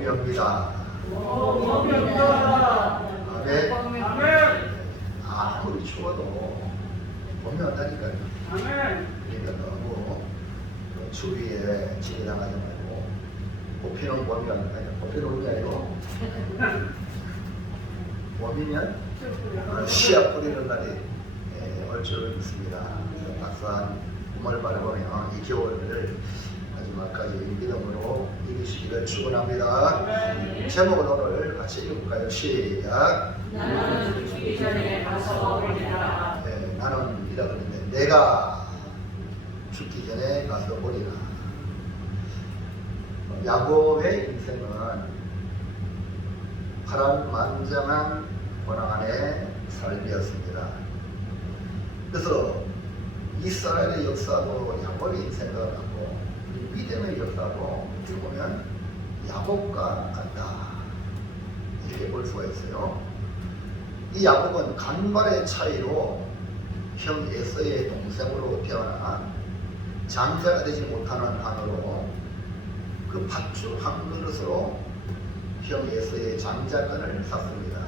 보배입니다. 아멘. 아무리 추워도 봄이 온다니까요. 그러니까 너무 추위에 지배당하지 말고 꽃피는 봄이 온다니까. 꽃피는 봄이 아니고 봄이면 씨앗 뿌리는 날이 올 줄 믿습니다. 따스한 봄을 바라보며 이 겨울을 마지막까지 믿음으로 이기시기를 축원합니다. 제목을 오늘 같이 읽어볼까요? 시작. 나는 죽기 전에 가서 보리라. 나는 이라 그랬는데 내가 죽기 전에 가서 보리라. 야곱의 인생은 파란만장한 고난 안에 삶이었습니다. 그래서 이스라엘의 역사도 야곱의 인생과 같고 믿음의 역사도 어떻게 보면 야곱과 같다 이렇게 볼 수가 있어요. 이 야곱은 간발의 차이로 형 에서의 동생으로 태어나 장자가 되지 못하는 한으로 그 팥죽 한 그릇으로 형 에서의 장자권을 샀습니다.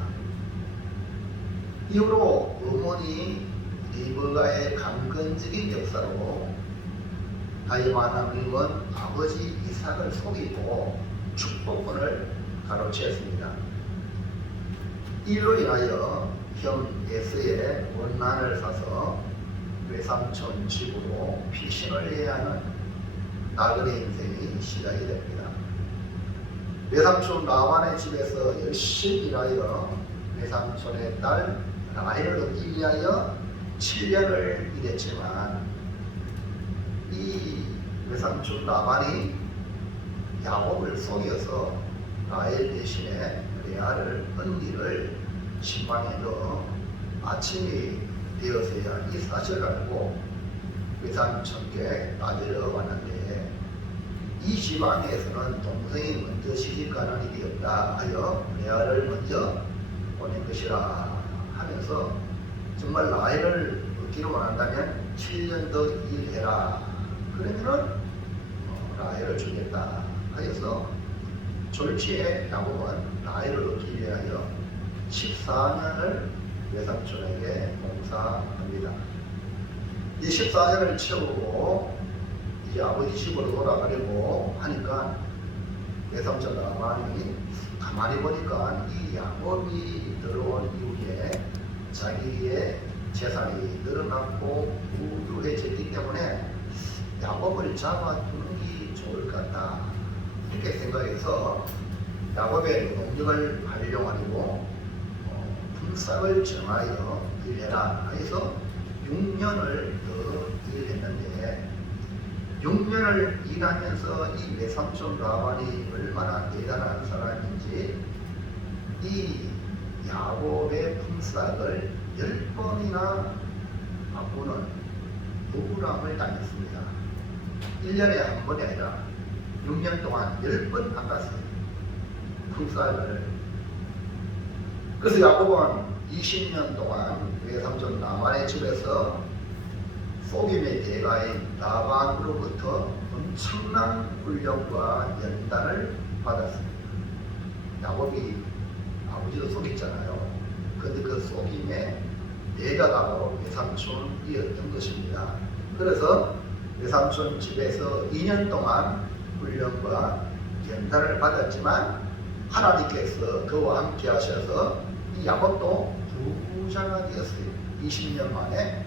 이후로 어머니 리브가의 강건적인 역사로 하나님은 아버지 이삭을 속이고 축복권을 가로채었습니다. 이로 인하여 형 에서의 원난을 사서 외삼촌 집으로 피신을 해야 하는 나그네 인생이 시작이 됩니다. 외삼촌 라반의 집에서 열심히 일하여 외삼촌의 딸 라헬을 얻기 위하여 7년을 일했지만 이 외삼촌 라반이 야곱을 속여서 라헬 대신에 레아를 언니를 신방에 넣어 아침이 되어서야 이 사실을 알고 외삼촌께 따지러 왔는데 이 지방에서는 동생이 먼저 시집가는 일이 없다 하여 레아를 먼저 보낸 것이라 하면서 정말 라헬을 얻기로 원한다면 7년 더 일해라. 그러면은 라헬을 주겠다 하여서 졸지에 야곱은 라헬을 얻기 위하여 14년을 외삼촌에게 봉사합니다. 이 14년을 채우고 이제 아버지 집으로 돌아가려고 하니까 외삼촌 라반이 가만히 보니까 이 야곱이 들어온 이후에 자기의 재산이 늘어났고 부유해졌기 때문에 야곱을 잡아두는 게 좋을 것 같다 이렇게 생각해서 야곱의 노동력을 활용하려고 품삯을 정하여 일해라 해서 6년을 더 일했는데 6년을 일하면서 이 외삼촌 라반이 얼마나 대단한 사람인지 이 야곱의 품삯을 10번이나 바꾸는 억울함을 당했습니다. 1년에 한 번이 아니라 6년 동안 10번 바꿨어요. 품삯을. 그래서 야곱은 20년 동안 외삼촌 라반의 집에서 속임의 대가인 라반으로부터 엄청난 훈련과 연단을 받았습니다. 야곱이 아버지도 속였잖아요. 그런데 그 속임의 대가가 바로 외삼촌이었던 것입니다. 그래서 외삼촌 집에서 2년 동안 훈련과 연단을 받았지만 하나님께서 그와 함께 하셔서 이 야곱도 부자가 되었어요. 20년 만에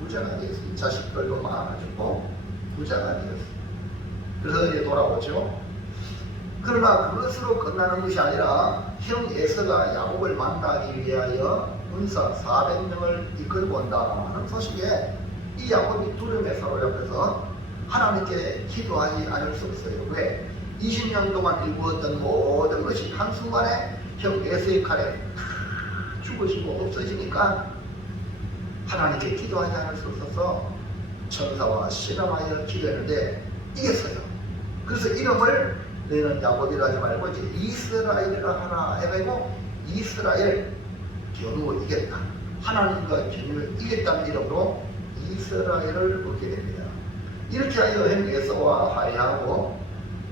부자가 되었어요. 자식들도 많아지고 부자가 되었어요. 그래서 이제 돌아오죠. 그러나 그것으로 끝나는 것이 아니라 형 에서가 야곱을 만나기 위하여 군사 400명을 이끌고 온다 하는 소식에 이 야곱이 두려움에 사로잡혀서 하나님께 기도하지 않을 수 없어요. 왜? 20년 동안 일구었던 모든 것이 한순간에 형 에서의 칼에 죽어지고 없어지니까 하나님께 기도하지 않을 수 없어서 천사와 실험하여 기도했는데 이겼어요. 그래서 이름을 너희는 야곱이라 하지 말고 이제 이스라엘이라 하라 해가지고 이스라엘 견우 이겼다. 하나님과 견우를 이겼다는 이름으로 이스라엘을 얻게 됩니다. 이렇게 하여 형 에서와 화해하고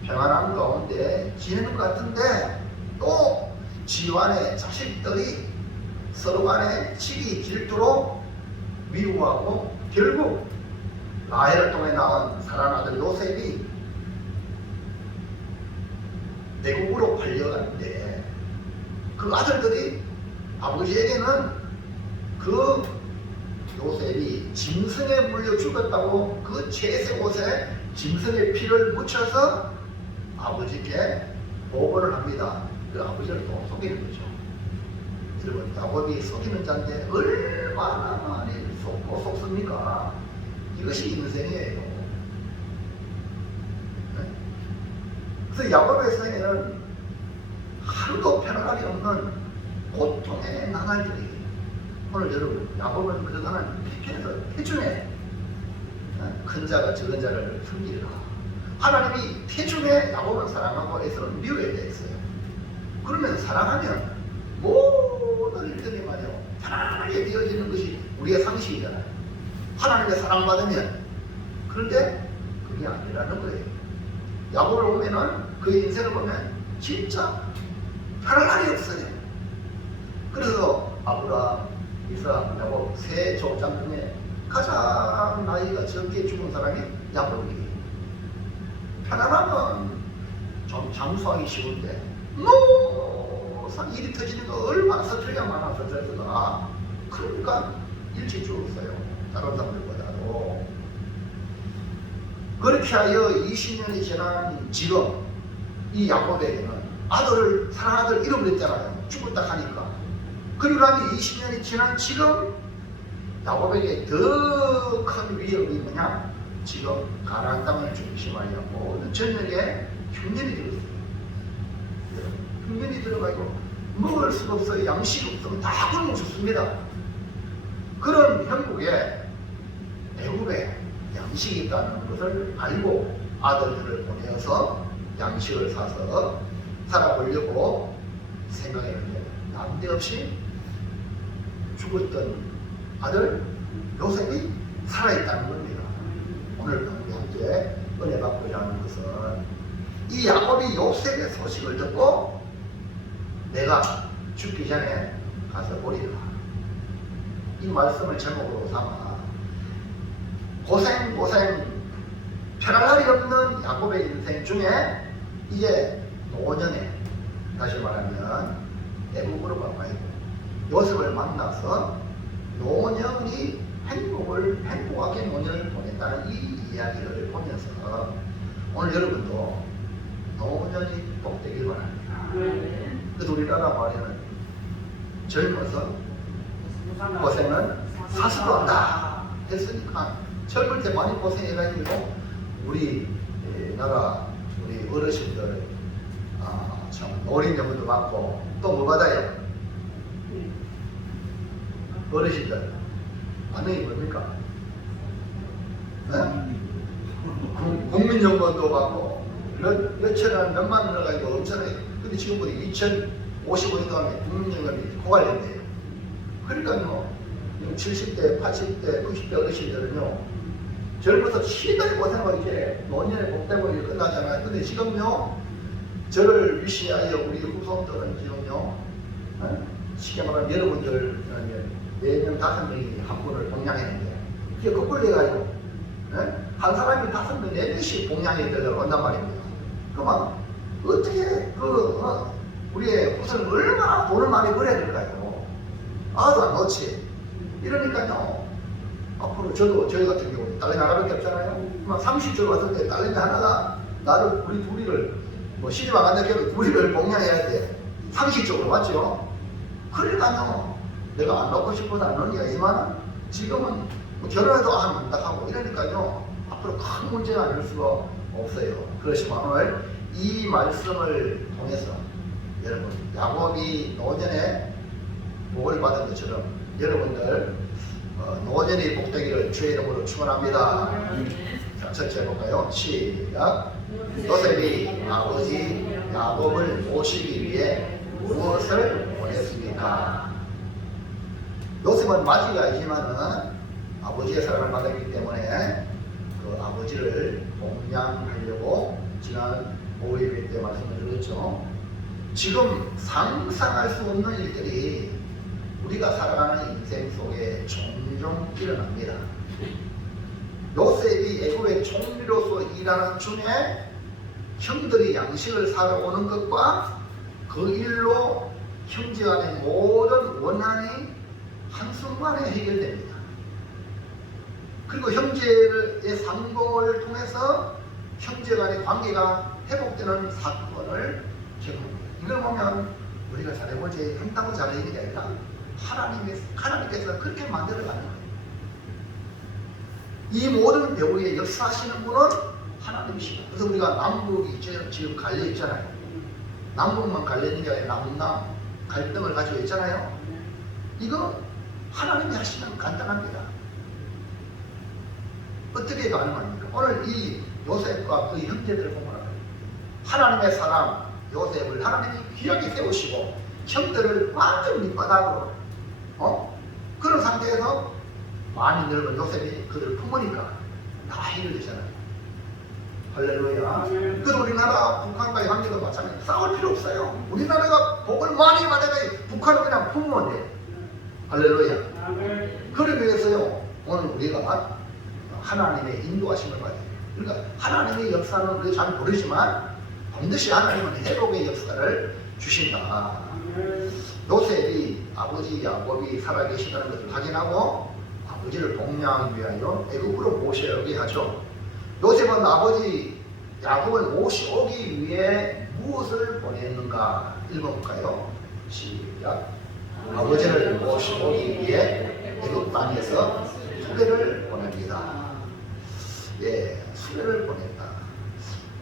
평안한 가운데 지내는 것 같은데 또 집안의 자식들이 서로 간에 시기 질투로 미워하고 결국 라헬을 통해 낳은 사랑 아들 요셉이 내국으로 팔려가는데 그 아들들이 아버지에게는 그 요셉이 짐승에 물려 죽었다고 그 채색 옷에 짐승의 피를 묻혀서 아버지께 보고를 합니다. 그 아버지를 또 속이는 거죠. 여러분, 야곱이 속이는 자인데 얼마나 많이 속고 속습니까? 이것이 인생이에요. 네? 그래서 야곱의 생에는 하루도 편안함이 없는 고통의 나날들이 오늘 여러분 야곱은 그러다는 태편에서 태중에 큰 자가 적은 자를 섬기리라. 하나님이 태중에 야곱을 사랑하고 에서는 미워야 되었어요. 그러면 사랑하면 모든 일들이 말이요 편안하게 되어지는 것이 우리의 상식이잖아요. 하나님의 사랑받으면. 그런데 그게 아니라는 거예요. 야곱을 보면은 그의 인생을 보면 진짜 편안함이 없어요. 그래서 아브라함, 이삭, 야곱 세 족장 중에 가장 나이가 적게 죽은 사람이 야곱이에요. 편안함은 좀 장수하기 쉬운데 일이 터지는 거 얼마나 스트레스가 많아 스트레스가. 그러니까 일찍 죽었어요. 다른 사람들보다도. 그렇게 하여 20년이 지난 지금 이 야곱에게는 아들을 사랑하는 아들을 잃어버렸잖아요. 죽었다 하니까. 그리고 나니 20년이 지난 지금 야곱에게 더 큰 위협이 뭐냐? 지금 가나안 땅을 중심하여 모든 전역에 흉년이 들었어요. 흉년이 들어가지고 먹을 수가 없어요. 양식이 없으면 다 굶어 죽습니다. 그런 형국에 애굽에 양식이 있다는 것을 알고 아들들을 보내어서 양식을 사서 살아보려고 생각했는데 난데없이 죽었던 아들 요셉이 살아있다는 겁니다. 오늘 함께 은혜 받고자 하는 것은 이 야곱이 요셉의 소식을 듣고 내가 죽기 전에 가서 보리라. 이 말씀을 제목으로 삼아 고생 편할 날이 없는 야곱의 인생 중에 이제 노년에 다시 말하면 애국으로 가봐야 돼. 요셉을 만나서 노년이 행복하게 노년을 보냈다는 이 이야기를 보면서 오늘 여러분도 노년이 복되길 바랍니다. 그래서 우리나라 말에는 젊어서 고생은 사수도 한다 했으니까 젊을 때 많이 고생해가지고 우리 나라 우리 어르신들 참 어린 연금도 받고 또 뭐 받아요? 어르신들 반응이 뭡니까? 네? 국민연금도 받고 몇천원 몇만 원 가지고 엄청나게. 근데 지금 우리 2055년 다음에 국민연금이 고갈된대요. 그러니까요 70대 80대 90대 어르신들은요 젊어서 시대에 고생하고 이제 노년에 복되고 이제 끝나잖아요. 근데 지금요 저를 위시하여 우리 후손들은 지금요 쉽게 말하면 여러분들 4명 5명이 한 분을 봉양했는데 그게 거꾸로 돼가지고 한 사람이 5명 4명씩 봉양이 들어온단 말입니다. 그러면 어떻게 우리의 후손을 얼마나 돈을 많이 벌어야 될까요? 아주 안 놓지. 이러니까요 앞으로 저희 같은 경우 딸내미 하나밖에 없잖아요. 막 30절 왔을 때 딸내미 하나가 나를 우리 둘이를 뭐 시집 안 간다 해도 둘이를 봉양해야 돼. 상식적으로 맞죠? 그러니까요 내가 안 놓고 싶어서 안 놓는 게 아니지만 지금은 뭐 결혼해도 안 하고 이러니까요 앞으로 큰 문제가 아닐 수가 없어요. 그렇지만 오늘 이 말씀을 통해서 여러분 야곱이 노년에 복을 받은 것처럼 여러분들 노년이 복되기를 주의 이름으로 축원합니다. 자, 첫째 해볼까요? 시작. 요셉이 아버지 야곱을 모시기 위해 무엇을 보냈습니까? 요셉은 마지가 있지만은 아버지의 사랑을 받았기 때문에 그 아버지를 봉양하려고 지난 5예배 때 말씀을 드렸죠. 지금 상상할 수 없는 일들이 우리가 살아가는 인생 속에 종종 일어납니다. 요셉이 애굽의 총리로서 일하는 중에 형들이 양식을 사러 오는 것과 그 일로 형제 간의 모든 원한이 한순간에 해결됩니다. 그리고 형제의 상봉을 통해서 형제 간의 관계가 회복되는 사건을 경험합니다. 이걸 보면 우리가 잘해보지 한다고 잘하는 게 아니라 하나님께서 그렇게 만들어가는 거예요. 이 모든 배후에 역사하시는 분은 하나님이십니다. 그래서 우리가 남북이 지금 갈려 있잖아요. 남북만 갈려 있는 게 아니라 남남 갈등을 가지고 있잖아요. 이거 하나님이 하시면 간단합니다. 어떻게 가능합니까? 오늘 이 요셉과 그 형제들을 보면 하나님의 사람 요셉을 하나님이 귀하게 세우시고 형들을 완전 밑바닥으로 그런 상태에서 많이 늙은 요셉이 그를 품으니까 다 해결되잖아요. 할렐루야. 그래서 우리나라 북한과의 관계도 마찬가지예요. 싸울 필요 없어요. 우리나라가 복을 많이 받아야 북한을 그냥 품으면 돼. 할렐루야. 그러기 위해서요 오늘 우리가 하나님의 인도하심을 받아야 돼요. 그러니까 하나님의 역사는 우리가 잘 모르지만 반드시 하나님은 회복의 역사를 주신다. 요셉이 아버지 야곱이 살아계시다는 것을 확인하고 아버지를 복양하기 위하여 애굽으로 모셔오게 하죠. 요셉은 아버지 야곱을 모셔오기 위해 무엇을 보냈는가 읽어볼까요? 시작. 아버지를 모셔오기 위해 애굽 땅에서 수레를 보냅니다. 예, 수레를 보냈다.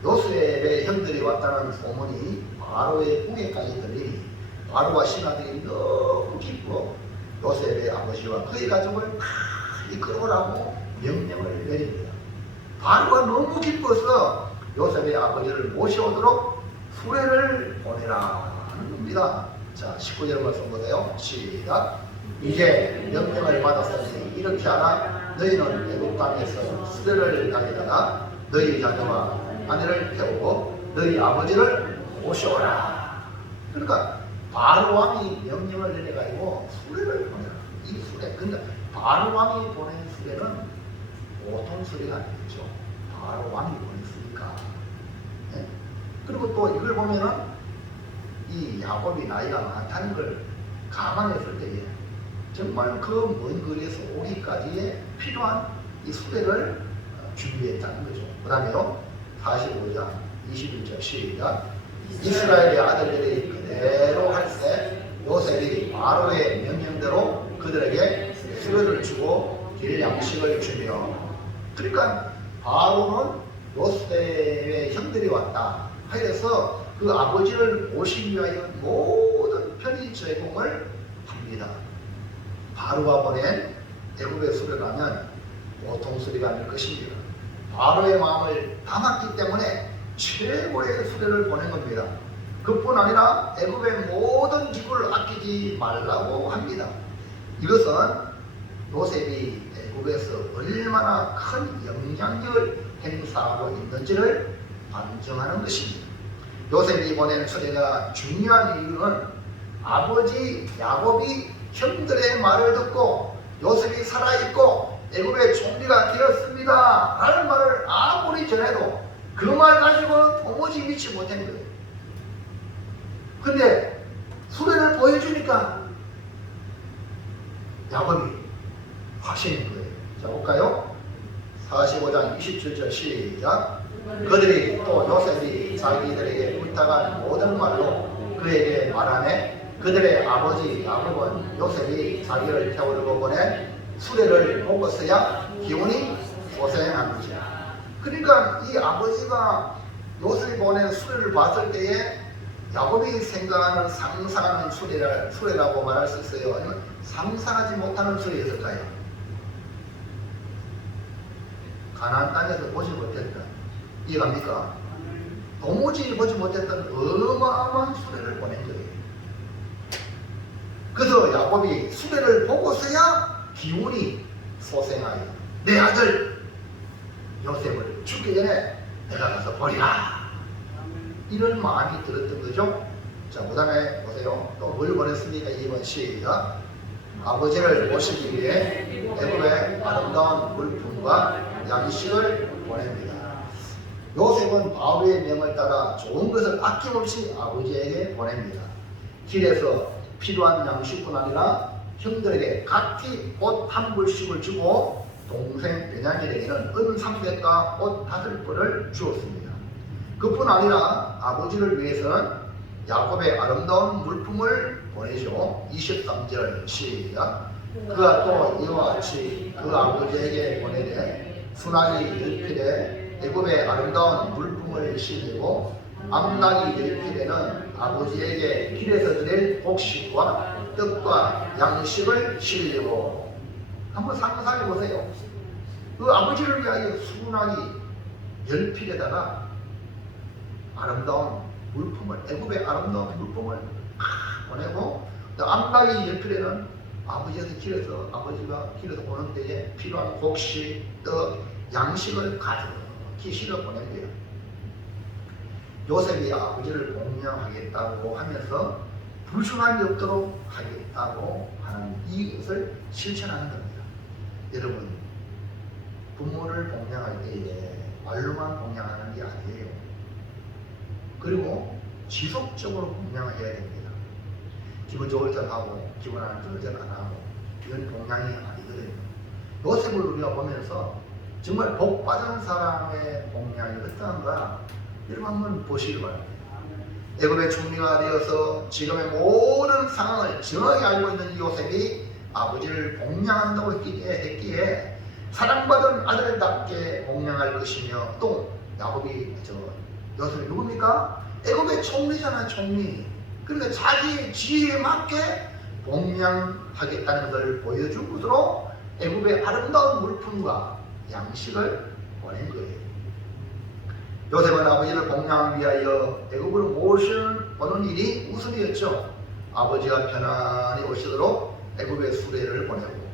요셉의 형들이 왔다는 소문이 바로의 궁에까지 들리니 바로와 신하들이 너무 기뻐 요셉의 아버지와 그의 가족을 다 이끌어오라고 명령을 내립니다. 바로가 너무 기뻐서 요셉의 아버지를 모셔오도록 수레를 보내라 하는 겁니다. 자, 19절 말씀 보세요. 시작. 이제 명령을 받았으니 이렇게 하라. 너희는 애굽 땅에서 수레를 가져다가 너희 자녀와 아내를 태우고 너희 아버지를 모셔오라. 그러니까 바로 왕이 명령을 내려가지고 수레를 보내라. 이 수레. 근데 바로 왕이 보낸 수레는 보통 수레가 아니겠죠. 바로 왕이 보냈으니까. 네? 그리고 또 이걸 보면은 이 야곱이 나이가 많다는 걸 감안했을 때에 정말 그 먼 거리에서 오기까지에 필요한 이 수레를 준비했다는 거죠. 그 다음에요 45장 21절 시작. 이스라엘의 아들들이 그대로 할세 요셉이 바로의 명령대로 그들에게 수레를 주고 길 양식을 주며. 그러니까 바로는 요셉의 형들이 왔다 하여서 그 아버지를 모시기 위하여 모든 편의 제공을 합니다. 바로가 보낸 애굽의 수레라면 보통 수레가 아닐 것입니다. 바로의 마음을 담았기 때문에 최고의 수레를 보낸 겁니다. 그뿐 아니라 애굽의 모든 기구를 아끼지 말라고 합니다. 이것은 요셉이 애굽에서 얼마나 큰 영향력을 행사하고 있는지를 반증하는 것입니다. 요셉이 보낸 수레가 중요한 이유는 아버지 야곱이 형들의 말을 듣고 요셉이 살아있고 애굽의 총리가 되었습니다 라는 말을 아무리 전해도 그 말 가지고는 도무지 믿지 못한 거예요. 근데 수레를 보여주니까 야곱이 확신인 거예요. 자, 볼까요? 45장 27절 시작. 그들이 또 요셉이 자기들에게 부탁한 모든 말로 그에게 말하네. 그들의 아버지 야곱은 요셉이 자기를 태우려고 보낸 수레를 보고서야 기운이 고생하는지. 그러니까 이 아버지가 요셉이 보낸 수레를 봤을 때에 야곱이 생각하는 상상하는 수레라고 말할 수 있어요? 아니면 상상하지 못하는 수레였을까요? 가나안 땅에서 보지 못했던, 이해갑니까? 도무지 보지 못했던 어마어마한 수레를 보낸 거예요. 그래서 야곱이 수레를 보고서야 기운이 소생하여 내 아들 요셉을 죽기 전에 내가 가서 버리라. 이런 마음이 들었던 거죠. 자, 그 다음에 보세요. 또 뭘 보냈습니까? 2번 시작. 아버지를 모시기 위해 애굽의 아름다운 물품과 양식을 보냅니다. 요셉은 바로의 명을 따라 좋은 것을 아낌없이 아버지에게 보냅니다. 길에서 필요한 양식뿐 아니라 형들에게 각기 옷 한 벌씩을 주고 동생 베냐민에게는 은 300과 옷 5벌을 주었습니다. 그뿐 아니라 아버지를 위해서는 야곱의 아름다운 물품을 보내죠. 23절 시작. 그가 또 이와 같이 그 아버지에게 보내되 순하기 10필에 애굽의 아름다운 물품을 실리고 암나기 10필에는 아버지에게 길에서 드릴 곡식과 떡과 양식을 실리고. 한번 상상해 보세요. 그 아버지를 위하여 순하기 10필에다가 아름다운 물품을, 애굽의 아름다운 물품을 보내고, 암나기 10필에는 아버지가 길에서 오는 때에 필요한 곡식, 떡, 양식을 가득히 실어 보낸대요. 요셉이 아버지를 공양하겠다고 하면서 불순함이 없도록 하겠다고 하는 이것을 실천하는 겁니다. 여러분, 부모를 공양할 때에 말로만 공양하는 게 아니에요. 그리고 지속적으로 공양을 해야 됩니다. 기분 좋을 때 하고 기분 안 좋을 때는 안 하고, 이건 공양이 아니거든요. 요셉을 우리가 보면서 정말 복 받은 사람의 공양이 어떠한가 여러분 한번 보시기 바랍니다. 애굽의 총리가 되어서 지금의 모든 상황을 정확히 알고 있는 이 요셉이 아버지를 공양한다고 했기에 사랑받은 아들답게 공양할 것이며, 또 요셉이 누굽니까? 애굽의 총리잖아, 총리. 그러니까 자기의 지혜에 맞게 공양하겠다는 것을 보여준 것으로 애굽의 아름다운 물품과 양식을 보낸 거예요. 요셉은 아버지를 공양하기 위하여 애굽으로 모셔오는 일이 우선이었죠. 아버지가 편안히 오시도록 애굽의 수레를 보내고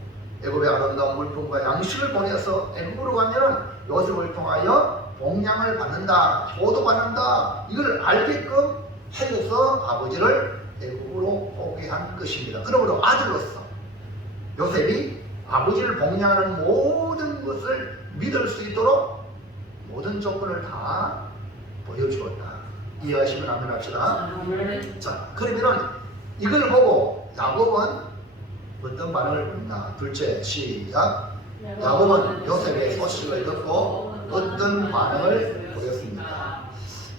애굽의 아름다운 물품과 양식을 보내서 애굽으로 가면 요셉을 통하여 공양을 받는다, 효도받는다, 이걸 알게끔 해줘서 아버지를 애굽으로 오게 한 것입니다. 그러므로 아들로서 요셉이 아버지를 공양하는 모든 것을 믿을 수 있도록 모든 조건을 다 보여주었다. 이해하시면 아멘 합시다. 자, 그러면은 이걸 보고 야곱은 어떤 반응을 보였나? 둘째, 시작. 야곱은 요셉의 소식을 듣고 어떤 반응을 보였습니까?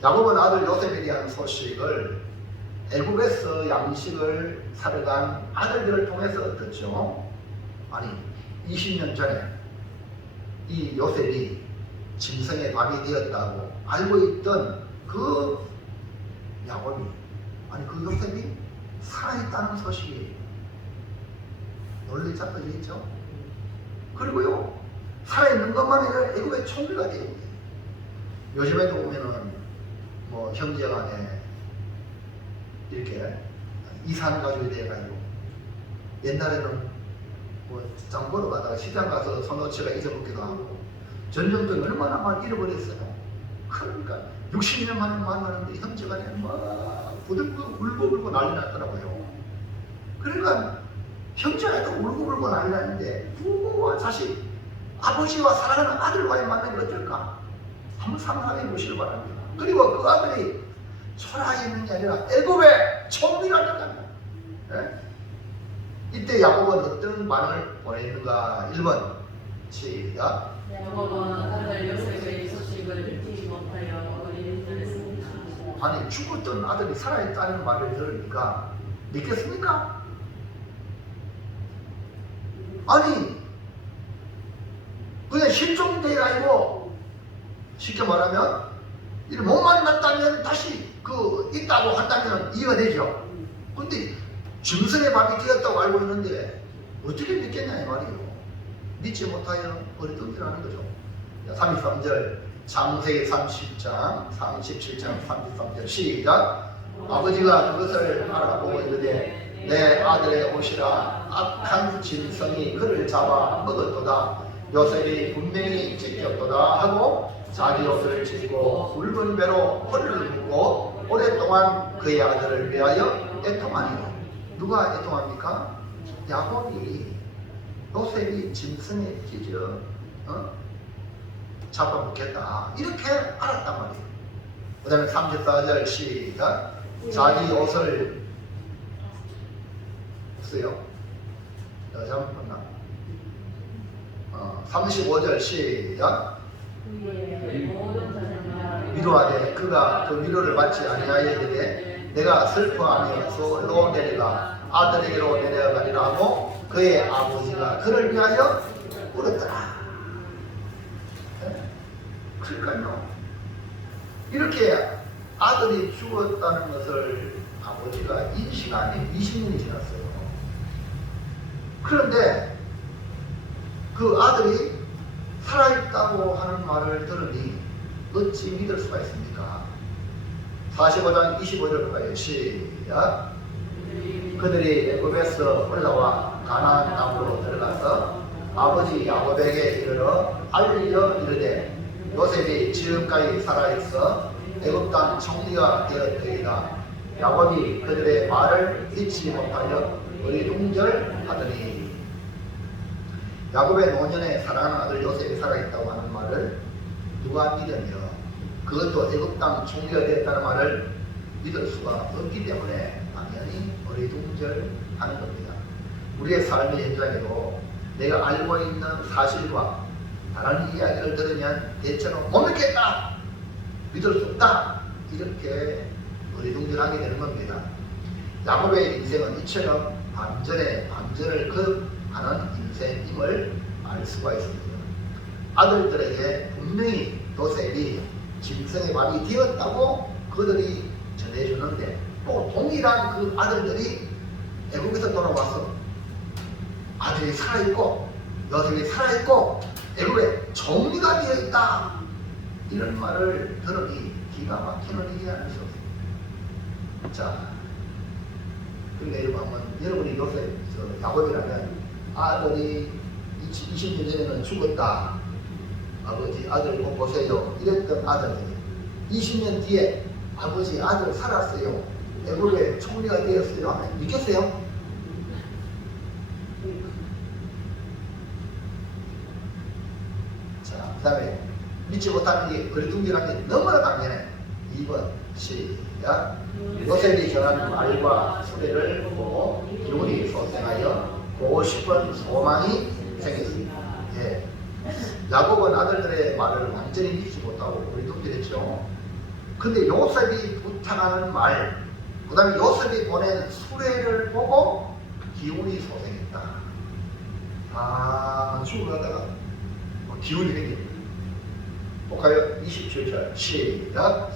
야곱은 아들 요셉에 대한 소식을 애굽에서 양식을 사러 간 아들들을 통해서 듣죠. 아니, 20년 전에 이 요셉이 짐승의 밥이 되었다고 알고 있던 그 야곱이, 아니 그 요셉이 살아있다는 소식이 널리 잡혀져 있죠. 그리고요, 살아있는 것만 아니라 애굽의 총리가 되어 있어요. 요즘에도 보면은 뭐 형제간에 이렇게 이산 가족이 돼가지고, 옛날에는 뭐 장 보러 가다가 시장 가서 손오치가 잊어먹기도 하고, 전쟁도 얼마나 많이 잃어버렸어요. 그러니까 60년 만에 만나는데 형제간에 막 울고불고 난리 났더라고요. 그러니까 형제간에도 울고불고 난리 났는데 부모와 자식, 아버지와 사랑하는 아들과의 만남이 어떨까? 한번 상상해 보시길 바랍니다. 그리고 그 아들이 초라하게 있는 게 아니라 애굽의 총리라니까요. 네? 이때 야곱은 어떤 반응을 보냈는가? 1번 시작. 야곱은 아들 요셉의 소식을 듣지 못하여 어린이 들었습니다. 아니, 죽었던 아들이 살아있다는 말을 들으니까 믿겠습니까? 아니, 그냥 실종돼가지고 쉽게 말하면 못 만났다면 다시 있다고 한다면 이해가 되죠. 근데 짐승의 밥이 되었다고 알고 있는데 어떻게 믿겠냐 이 말이에요. 믿지 못하여 어리둥절하는 거죠. 33절, 창세기 30장 37장 33절 시작. 아버지가 그것을 알아보고 이르되 내 아들의 옷이라 악한 짐승이 그를 잡아 먹었도다. 요셉이 분명히 지켰도다 하고 자기 옷을 찢고 굵은 배로 허리를 묶고 오랫동안 그의 아들을 위하여 애통하니라. 누가 애통합니까? 야곱이 요셉이 짐승에 찢어 잡아먹겠다 이렇게 알았단 말이에요. 그 다음에 34절 시작. 자기 옷을 없어요? 잘못 봤나? 35절 시작. 위로하되 그가 그 위로를 받지 아니하여 이르되 내가 슬퍼하며 소로 내려가 아들에게로 내려가리라 하고 그의 아버지가 그를 위하여 울었더라. 그러니까요, 이렇게 아들이 죽었다는 것을 아버지가 인식하니 20년이 지났어요. 그런데 그 아들이 살아있다고 하는 말을 들으니 어찌 믿을 수가 있습니까? 45장 25절 가요. 시작. 그들이 애굽에서 올라와 가나안 땅으로 들어가서 아버지 야곱에게 이르러 알려 이르되 요셉이 지금까지 살아있어 애굽 땅 총리가 되었더이다. 야곱이 그들의 말을 잊지 못하여 어리둥절하더니 야곱의 노년에 사랑하는 아들 요셉이 살아있다고 하는 말을 누가 믿으며 그것도 애굽 땅 총리가 되었다는 말을 믿을 수가 없기 때문에 당연히 어리둥절하는 겁니다. 우리의 삶의 현장에도 내가 알고 있는 사실과 다른 이야기를 들으면 대체로 못 믿겠다, 믿을 수 없다, 이렇게 어리둥절하게 되는 겁니다. 야곱의 인생은 이처럼 반전에 반전을 거듭하는 인생임을 알 수가 있습니다. 아들들에게 분명히 요셉이 짐승의 밥이 되었다고 그들이 전해주는데 또 동일한 그 아들들이 애국에서 돌아와서 아들이 살아있고 요셉이 살아있고 애국에 총리가 되어있다 이런 말을 들으니 기가 막히는 일이 아닐 수 없습니다. 자, 그러니까 여러분이 요셉 야곱이라면 아들이 20년 전에는 죽었다, 아버지 아들 꼭 보세요 이랬던 아들들이 20년 뒤에 아버지 아들 살았어요, 애굽의 총리가 되었어요 하면 믿겠어요? 자, 그 다음에 믿지 못하는 게 어리둥절한 게 너무나 당연해. 2번 시작. 요셉이 전한 말과 수레를 보고 기운이 솟생하여 보고 싶은 소망이 생겼습니다. 예. 야곱은 아들들의 말을 완전히 믿지 못하고 어리둥절했죠. 근데 요셉이 부탁하는 말, 그 다음에 요셉이 보낸 수레를 보고 기운이 솟생했다. 아, 죽어가다가 기운이 생깁니다. 볼까요? 27절 시작.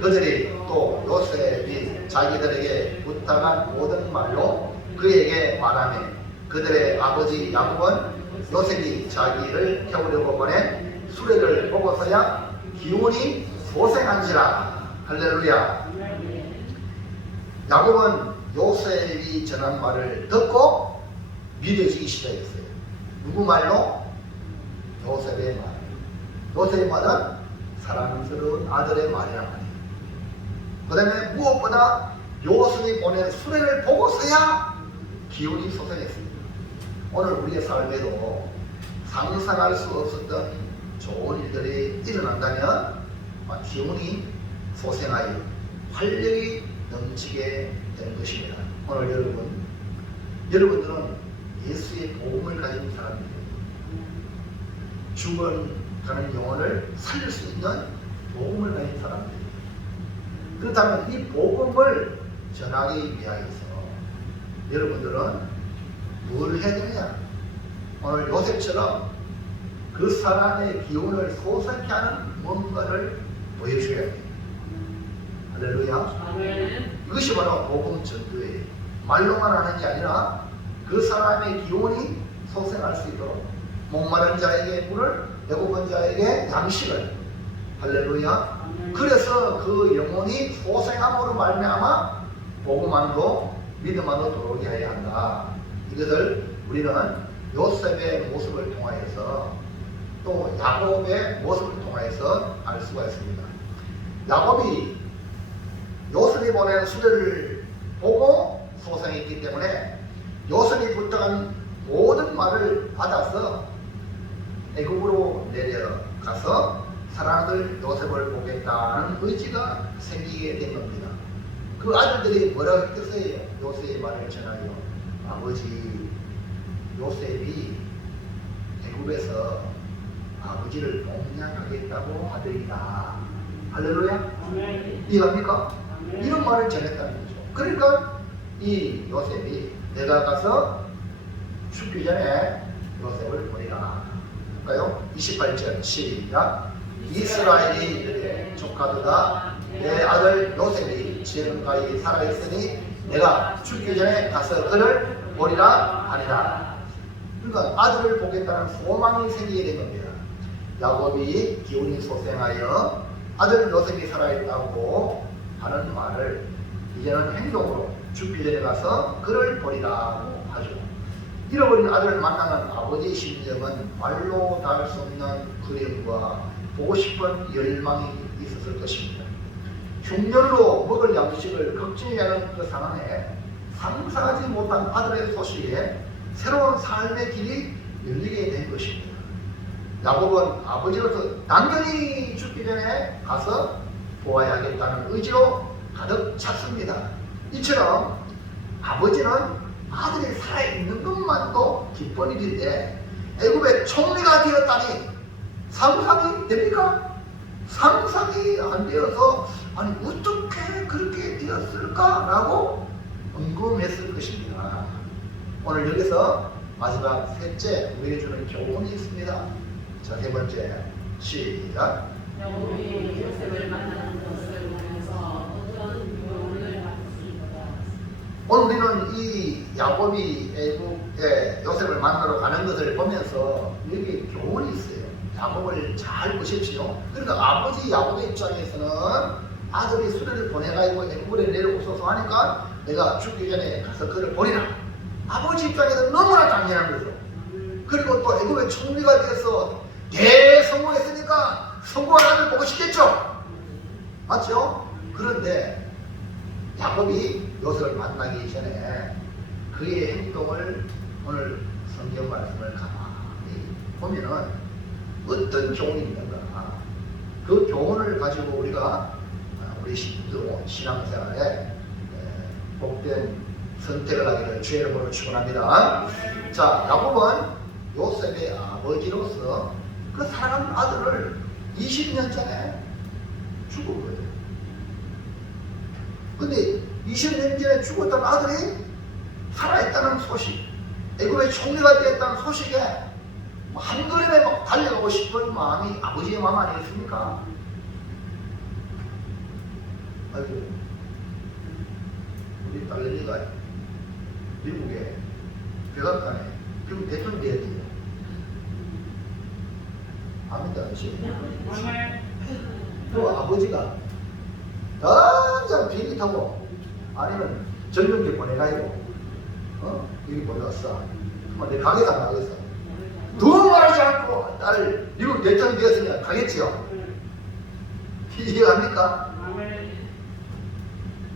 그들이 또 요셉이 자기들에게 부탁한 모든 말로 그에게 말하며 그들의 아버지 야곱은 요셉이 자기를 태우려고 보낸 수레를 보고서야 기운이 솟생한지라. 할렐루야. 야곱은 요셉이 전한 말을 듣고 믿어지기 시작했어요. 누구 말로? 요셉의 말. 요셉의 말은 사랑스러운 아들의 말이란 말이에요. 그 다음에 무엇보다 요셉이 보낸 수레를 보고서야 기운이 솟생했습니다. 오늘 우리의 삶에도 상상할 수 없었던 좋은 일들이 일어난다면 기운이 솟생하여 활력이 넘치게 되는 것입니다. 오늘 여러분들은 예수의 복음을 가진 사람입니다. 죽어가는 영혼을 살릴 수 있는 복음을 가진 사람입니다. 그렇다면 이 복음을 전하기 위하여서 여러분들은 뭘 해야 되느냐? 오늘 요셉처럼 그 사람의 기운을 솟게 하는 뭔가를 보여줘야 돼요. 할렐루야. 이것이 바로 복음 전도예요. 말로만 하는 게 아니라 그 사람의 기운이 솟생할 수 있도록 목마른 자에게 물을, 배고픈 자에게 양식을. 할렐루야. 그래서 그 영혼이 솟생함으로 말미암아 복음 안으로 믿음 안으로 들어오게 해야 한다. 이것을 우리는 요셉의 모습을 통하여서 또 야곱의 모습을 통해서 알 수가 있습니다. 야곱이 요셉이 보낸 수레를 보고 소생했기 때문에 요셉이 부탁한 모든 말을 받아서 애굽으로 내려가서 사랑하는 요셉을 보겠다는 의지가 생기게 된 겁니다. 그 아들들이 뭐라고 했겠어요? 요셉의 말을 전하여 아버지 요셉이 애굽에서 아버지를 봉양하겠다고 하더이다. 할렐루야? 이해합니까? 이런 말을 전했다는 거죠. 그러니까 이 요셉이 내가 가서 죽기 전에 요셉을 보내라. 할까요? 28절 시작. 이스라엘이 이르되 조카도다 내 아들 요셉이 지금까지 살아있으니 내가 죽기 전에 가서 그를 보리라 하리라. 그러니까 아들을 보겠다는 소망이 생기게 된 겁니다. 야곱이 기운이 소생하여 아들 요셉이 살아있다고 하는 말을 이제는 행동으로 죽기 전에 가서 그를 보리라고 하죠. 잃어버린 아들을 만나는 아버지의 심정은 말로 닿을 수 없는 그리움과 보고 싶은 열망이 있었을 것입니다. 흉년으로 먹을 양식을 걱정히 하는 그 상황에 상상하지 못한 아들의 소식에 새로운 삶의 길이 열리게 된 것입니다. 야곱은 아버지로서 당연히 죽기 전에 가서 보아야겠다는 의지로 가득 찼습니다. 이처럼 아버지는 아들이 살아있는 것만도 기쁜 일인데 애굽의 총리가 되었다니 상상이 됩니까? 상상이 안 되어서 아니 어떻게 그렇게 되었을까라고 궁금했을 것입니다. 오늘 여기서 마지막 셋째 우리에게 주는 교훈이 있습니다. 자, 세 번째 시작. 야곱이 요셉을 만나는 것을 보면서 어떤 교훈을 받았습니까? 오늘 우리는 이 야곱이 애굽에 요셉을 만나러 가는 것을 보면서 여기 교훈이 있어요. 야곱을 잘 보십시오. 그러니까 아버지 야곱의 입장에서는 아들이 수레를 보내가지고 애굽에 내려오소서 하니까 내가 죽기 전에 가서 그를 보리라. 아버지 입장에서는 너무나 당연한 거죠. 그리고 또 애굽의 총리가 되어서 대성공했으니까 성공한 아들 보고 싶겠죠. 맞죠? 그런데 야곱이 요셉을 만나기 전에 그의 행동을 오늘 성경 말씀을 가만히 보면은 어떤 교훈이 있는가. 그 교훈을 가지고 우리가 우리 신앙생활에 복된 선택을 하기를 주의 이름으로 축원합니다. 자, 야곱은 요셉의 아버지로서 그 사랑하는 아들을 20년 전에 죽은 거예요. 근데 20년 전에 죽었던 아들이 살아있다는 소식, 애굽의 총리가 되었다는 소식에 한 걸음에 막 달려가고 싶은 마음이 아버지의 마음 아니겠습니까? 아이고, 우리 딸내미가 미국에 백악관에 미국 대통령 돼야 돼요. 아멘도 안 치고. 또 아버지가 당장 비행기 타고 아니면 전용기 보내가지고 여기 보내왔어. 내 가게가 나가겠어. 더 말하지 않고 딸 미국 대통령 되었으니까 가겠지요. 이해합니까?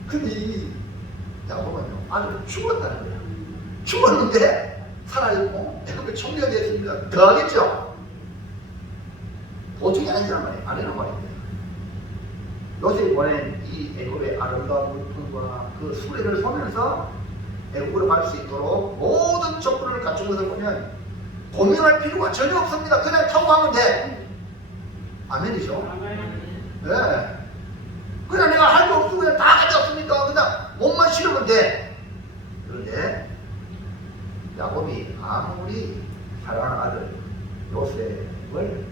근데 이 야곱은요, 아들 죽었다는 거야. 죽었는데 살아있고 애굽의 총리가 됐으니까 더 하겠죠. 보통이 아니란 말이에요. 아니란 말입니다. 요셉이 보낸 이 애굽의 아름다운 물품과 그 수레를 보면서 애굽으로 갈 수 있도록 모든 조건을 갖춘 것을 보면 고민할 필요가 전혀 없습니다. 그냥 타고 가면 돼. 아멘이죠? 네. 그냥 내가 할 거 없으면 그냥 다 가져왔으니까 그냥 몸만 실으면 돼. 그런데 야곱이 아무리 사랑하는 아들 요셉을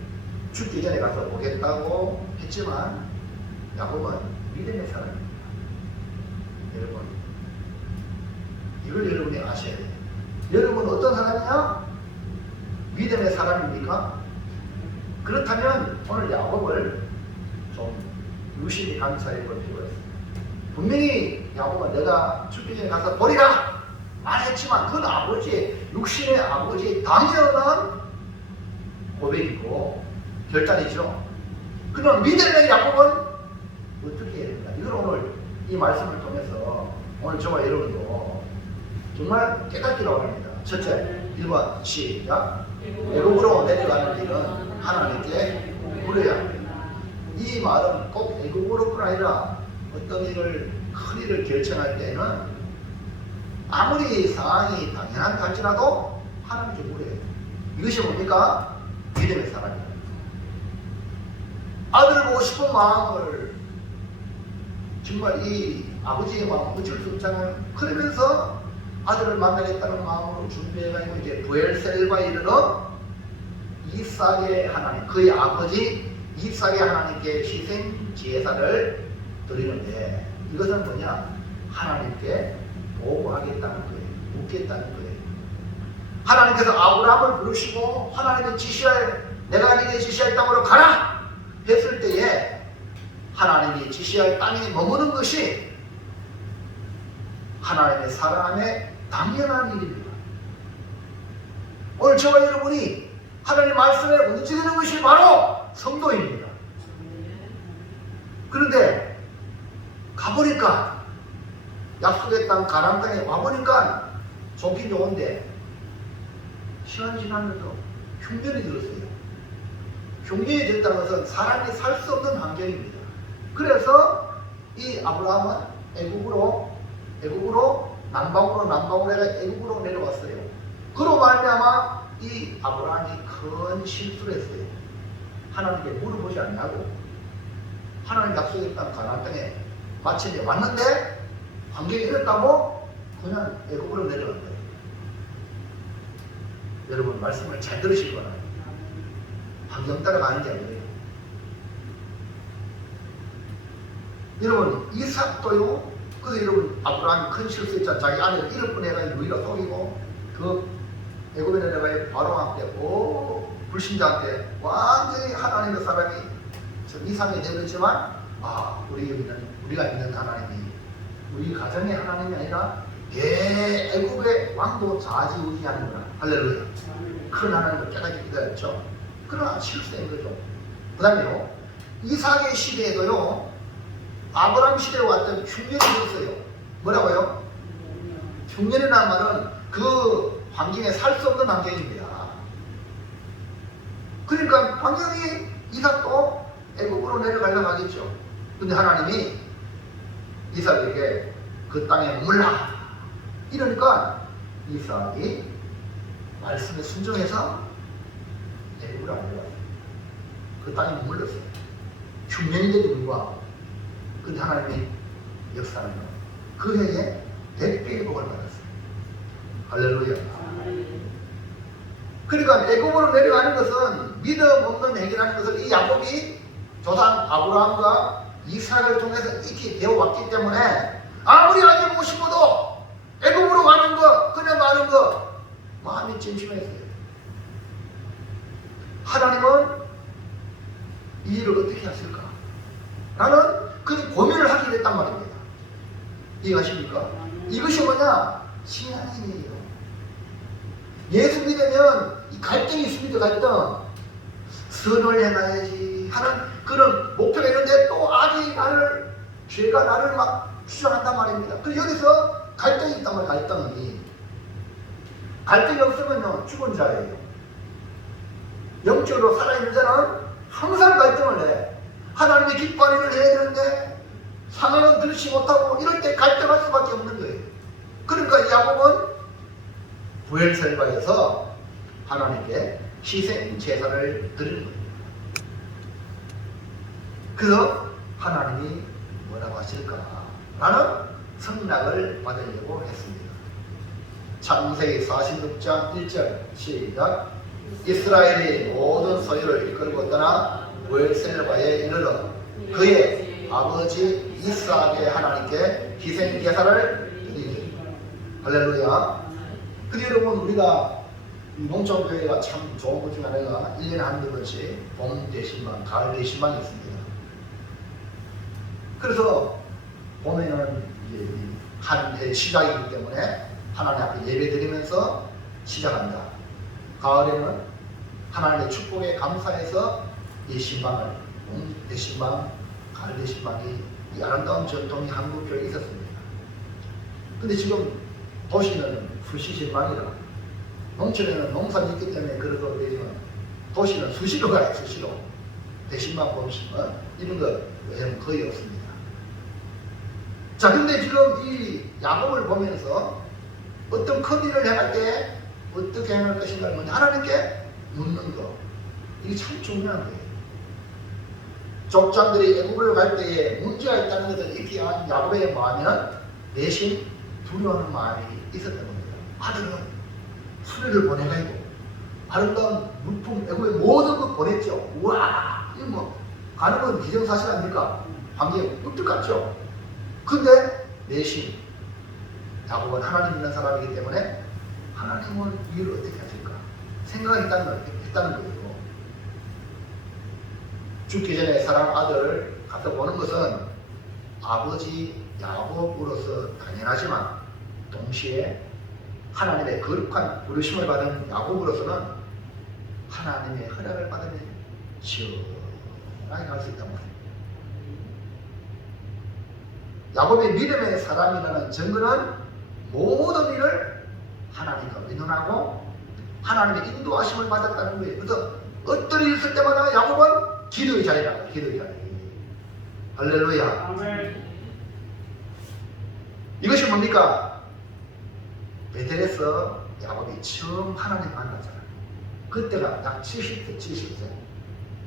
죽기 전에 가서 보겠다고 했지만 야곱은 믿음의 사람입니다. 여러분, 이걸 여러분이 아셔야 돼요. 여러분 어떤 사람이냐? 믿음의 사람입니까? 그렇다면 오늘 야곱을 좀 유심히 감사해 볼 필요가 있습니다. 분명히 야곱은 내가 죽기 전에 가서 버리라 안 했지만 그건 아버지의 육신의 아버지의 당연한 고백이고 결단이죠. 그럼 믿음의 야곱은 어떻게 해야 됩니까? 이걸 오늘 이 말씀을 통해서 오늘 저와 여러분도 정말 깨닫기로 합니다. 첫째, 1번 시작. 애굽으로 내려가는 길은 하나님께 물어야 합니다. 이 말은 꼭 애굽으로뿐 아니라 어떤 일을 큰 일을 결정할 때에는 아무리 상황이 당연한 할지라도 하나님께 물어야 돼요. 이것이 뭡니까? 믿음의 사람이에요. 아들 보고 싶은 마음을 정말 이 아버지의 마음 어쩔 수 없잖아요. 그러면서 아들을 만나겠다는 마음으로 준비해가지고 이제 부엘셀바에 이르러 이삭의 하나님, 그의 아버지 이삭의 하나님께 희생 제사를 드리는데 이것은 뭐냐? 하나님께 보고하겠다는 거예요. 묻겠다는 거예요. 하나님께서 아브라함을 부르시고 하나님의 지시할 내가 네게 지시할 땅으로 가라 했을 때에 하나님이 지시할 땅에 머무는 것이 하나님의 사람의 당연한 일입니다. 오늘 저와 여러분이 하나님의 말씀에 움직이는 것이 바로 성도입니다. 그런데 가보니까 약속의 땅 가나안 땅에 와보니까 좋긴 좋은데 시간 지나면서 흉년이 들었어요. 흉년이 됐다는 것은 사람이 살 수 없는 환경입니다. 그래서 이 아브라함은 애굽으로 남방으로 해가 애굽으로 내려왔어요. 그로 말미암아 이 아브라함이 큰 실수를 했어요. 하나님께 물어보지 않냐고. 하나님 약속의 땅 가나안 땅에 마침내 왔는데 환경이 이렇다고 그냥 애굽으로 내려갔다. 여러분 말씀을 잘 들으시기 바랍니다. 환경 따라가는 게 아니에요. 여러분 이삭도요. 그래서 여러분 아브라함이 큰 실수했잖아. 자기 아내를 잃을 뻔해가지고 누이가 속이고 그 애굽에 내려가서 바로한테 불신자한테 완전히 하나님의 사람이 이상이 되었지만 우리가 믿는 하나님이 우리 가정의 하나님이 아니라 애굽의 왕도 좌지우지하는구나. 할렐루야. 큰 하나님을 깨닫게 기다렸죠. 그러나 실수인 거죠. 그 다음에요. 이삭의 시대에도요. 아브라함 시대에 왔던 흉년이 있었어요. 뭐라고요? 흉년이라는 말은 그 환경에 살 수 없는 환경입니다. 그러니까 환경이 이삭도 애굽으로 내려가려고 하겠죠. 근데 하나님이 이삭에게 그 땅에 머물라 이러니까 이삭이 말씀에 순종해서 애굽으로 안 내려갔어요. 그 땅에 머물렀어요. 흉년인데도 불구하고. 근데 하나님이 역사하는 그 해에 100배의 복을 받았어요. 할렐루야. 그러니까 애굽으로 내려가는 것은 믿음 없는 행위라는 것을 이 야곱이 조상 아브라함과 이삭을 통해서 익히 배워왔기 때문에 아무리 알고 싶어도 애굽으로 가는 거 그냥 가는 거 마음이 찜찜했어요. 하나님은 이 일을 어떻게 하실까? 라는 그 고민을 하게 됐단 말입니다. 이해가십니까? 이것이 뭐냐? 신앙이에요. 예수 믿으면 이 갈등이 있습니다. 갈등. 선을 행해야지 하는 그런 목표가 있는데 또 악이 죄가 나를 막 주장한단 말입니다. 그래서 여기서 갈등이 있단 말이에요. 갈등이 없으면요 죽은 자예요. 영적으로 살아있는 자는 항상 갈등을 해. 하나님의 기뻐하는 일을 해야 되는데 상황은 들지 못하고 이럴 때 갈등할 수밖에 없는 거예요. 그러니까 야곱은 부엘셀바에서 하나님께 희생 제사를 드리는 거예요. 그래서 하나님이 뭐라고 하실까? 라는 성락을 받으려고 했습니다. 창세기 46장 1절 시작. 이스라엘이 모든 소유를 이끌고 떠나 부엘셀바에 이르러 그의 아버지 이삭의 하나님께 희생 제사를 드리니. 할렐루야. 그리고 여러분 우리가 농촌교회가 참 좋은 것 중에 하나가 1년에 한 번씩 봄 대신방, 가을 대신방이 있습니다. 그래서 봄에는 한 해 시작이기 때문에 하나님 앞에 예배 드리면서 시작한다. 가을에는 하나님의 축복에 감사해서 이 신방을 대신방, 가을대신방이 이 아름다운 전통이 한국 교회에 있었습니다. 근데 지금 도시는 수시신방이라 농촌에는 농산이 있기 때문에 그러고 되지만 도시는 수시로 가요. 수시로. 대신방 보시면 이런 거 외에는 거의 없습니다. 자, 근데 지금 이 야곱을 보면서 어떤 큰 일을 행할 때 어떻게 행할 것인가를 먼저 하나님께 묻는 거, 이게 참 중요한 거예요. 족장들이 애굽을 갈 때에 문제가 있다는 것을 익히 한 야곱의 마음에는 내심 두려워하는 마음이 있었던 겁니다. 아들은 수레를 보내가지고 아름다운 물품 애굽의 모든 걸 보냈죠. 우와, 이거 뭐 가는 건 기정사실 아닙니까? 환경 뚝뚝 같죠. 근데 내심 야곱은 하나님 있는 사람이기 때문에 하나님은 이 일을 어떻게 하실까 생각했다는 거예요. 죽기 전에 사랑 아들을 갖다 보는 것은 아버지 야곱으로서 당연하지만 동시에 하나님의 거룩한 부르심을 받은 야곱으로서는 하나님의 허락을 받으면 시원하게 갈 수 있단 말이에요. 야곱의 믿음의 사람이라는 증거는 모든 일을 하나님과 의논하고 하나님의 인도하심을 받았다는 거예요. 그래서 어떤 일이 있을 때마다 야곱은 기도의 자리라, 기도의 자리. 할렐루야. 아멘. 이것이 뭡니까? 베델에서 야곱이 처음 하나님 만났잖아요. 그때가 약 70세, 70세.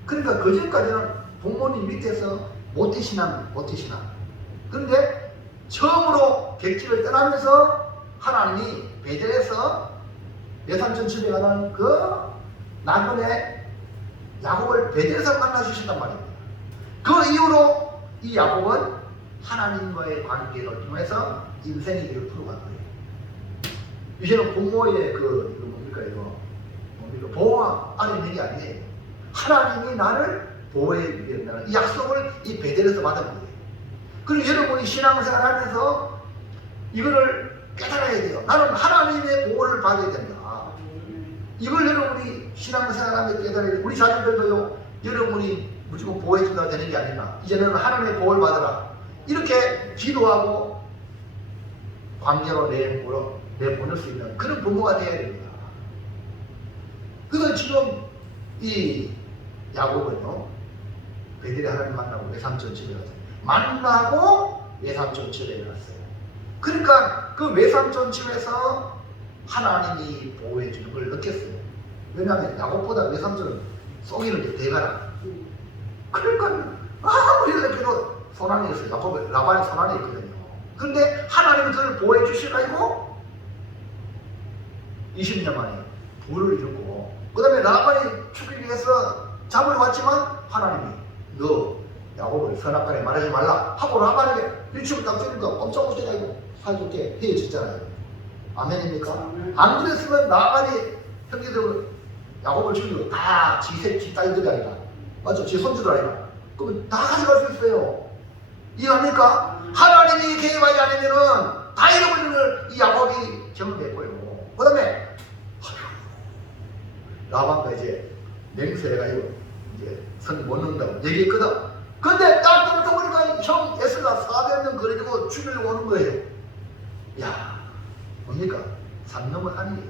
그러니까 그 전까지는 부모님 밑에서 모태신앙. 그런데 처음으로 객지를 떠나면서 하나님이 베델에서 외삼촌 집에 가는 그 나그네 야곱을 베델에서 만나주신단 말입니다. 그 이후로 이 야곱은 하나님과의 관계를 통해서 인생의 길을 풀어간 거예요. 이제는 부모의 보호와 아래 있는 게 아니에요. 하나님이 나를 보호해 주겠다는 이 약속을 이 베델에서 받은 거예요. 그리고 여러분이 신앙생활 하면서 이거를 깨달아야 돼요. 나는 하나님의 보호를 받아야 된다. 이걸 여러분이 신앙생활하면서 깨달아야 돼요. 우리 자녀들도요, 여러분이 무조건 보호해준다고 되는 게 아니라 이제는 하나님의 보호를 받아라. 이렇게 기도하고 관계로 내보낼 수 있는 그런 부모가 되어야 됩니다. 그래서 지금 이 야곱은요, 베델에 하나님 만나고 외삼촌 집에 갔어요. 만나고 외삼촌 집에 갔어요. 그러니까 그 외삼촌 집에서 하나님이 보호해 주는 걸 느꼈어요. 왜냐하면 야곱보다 외삼촌은 쏘기는 대가라. 그러니까 아무리 느껴도 손안에 있어요. 야곱은 라반의 손안에 있거든요. 그런데 하나님은 그를 보호해 주시라고 20년 만에 부를 이루고, 그 다음에 라반이 죽이기 위해서 잡으러 왔지만 하나님이 너 야곱을 선악간에 말하지 말라 하고 라반에게 일축을 딱 주니까 엄청 웃겨가지고 사이좋게 헤어졌잖아요. 아멘입니까? 안 그랬으면 라반이 형제들 야곱을 죽이고 다 지 딸들이 아니라, 맞죠? 지 손주들 아니라, 그럼 다 가져갈 수 있어요. 이해합니까? 하나님이 개입하지 않으면은 다 잃어버리는 이 야곱이 경험했고요. 그 다음에 라반과 이제 맹세해가지고 이제 선 못 넣는다고 얘기했거든. 근데 딱 떨어져보니까 형 에스가 400명 그래가지고 죽이려고 오는 거예요. 야, 뭡니까? 산 넘은 아니에요.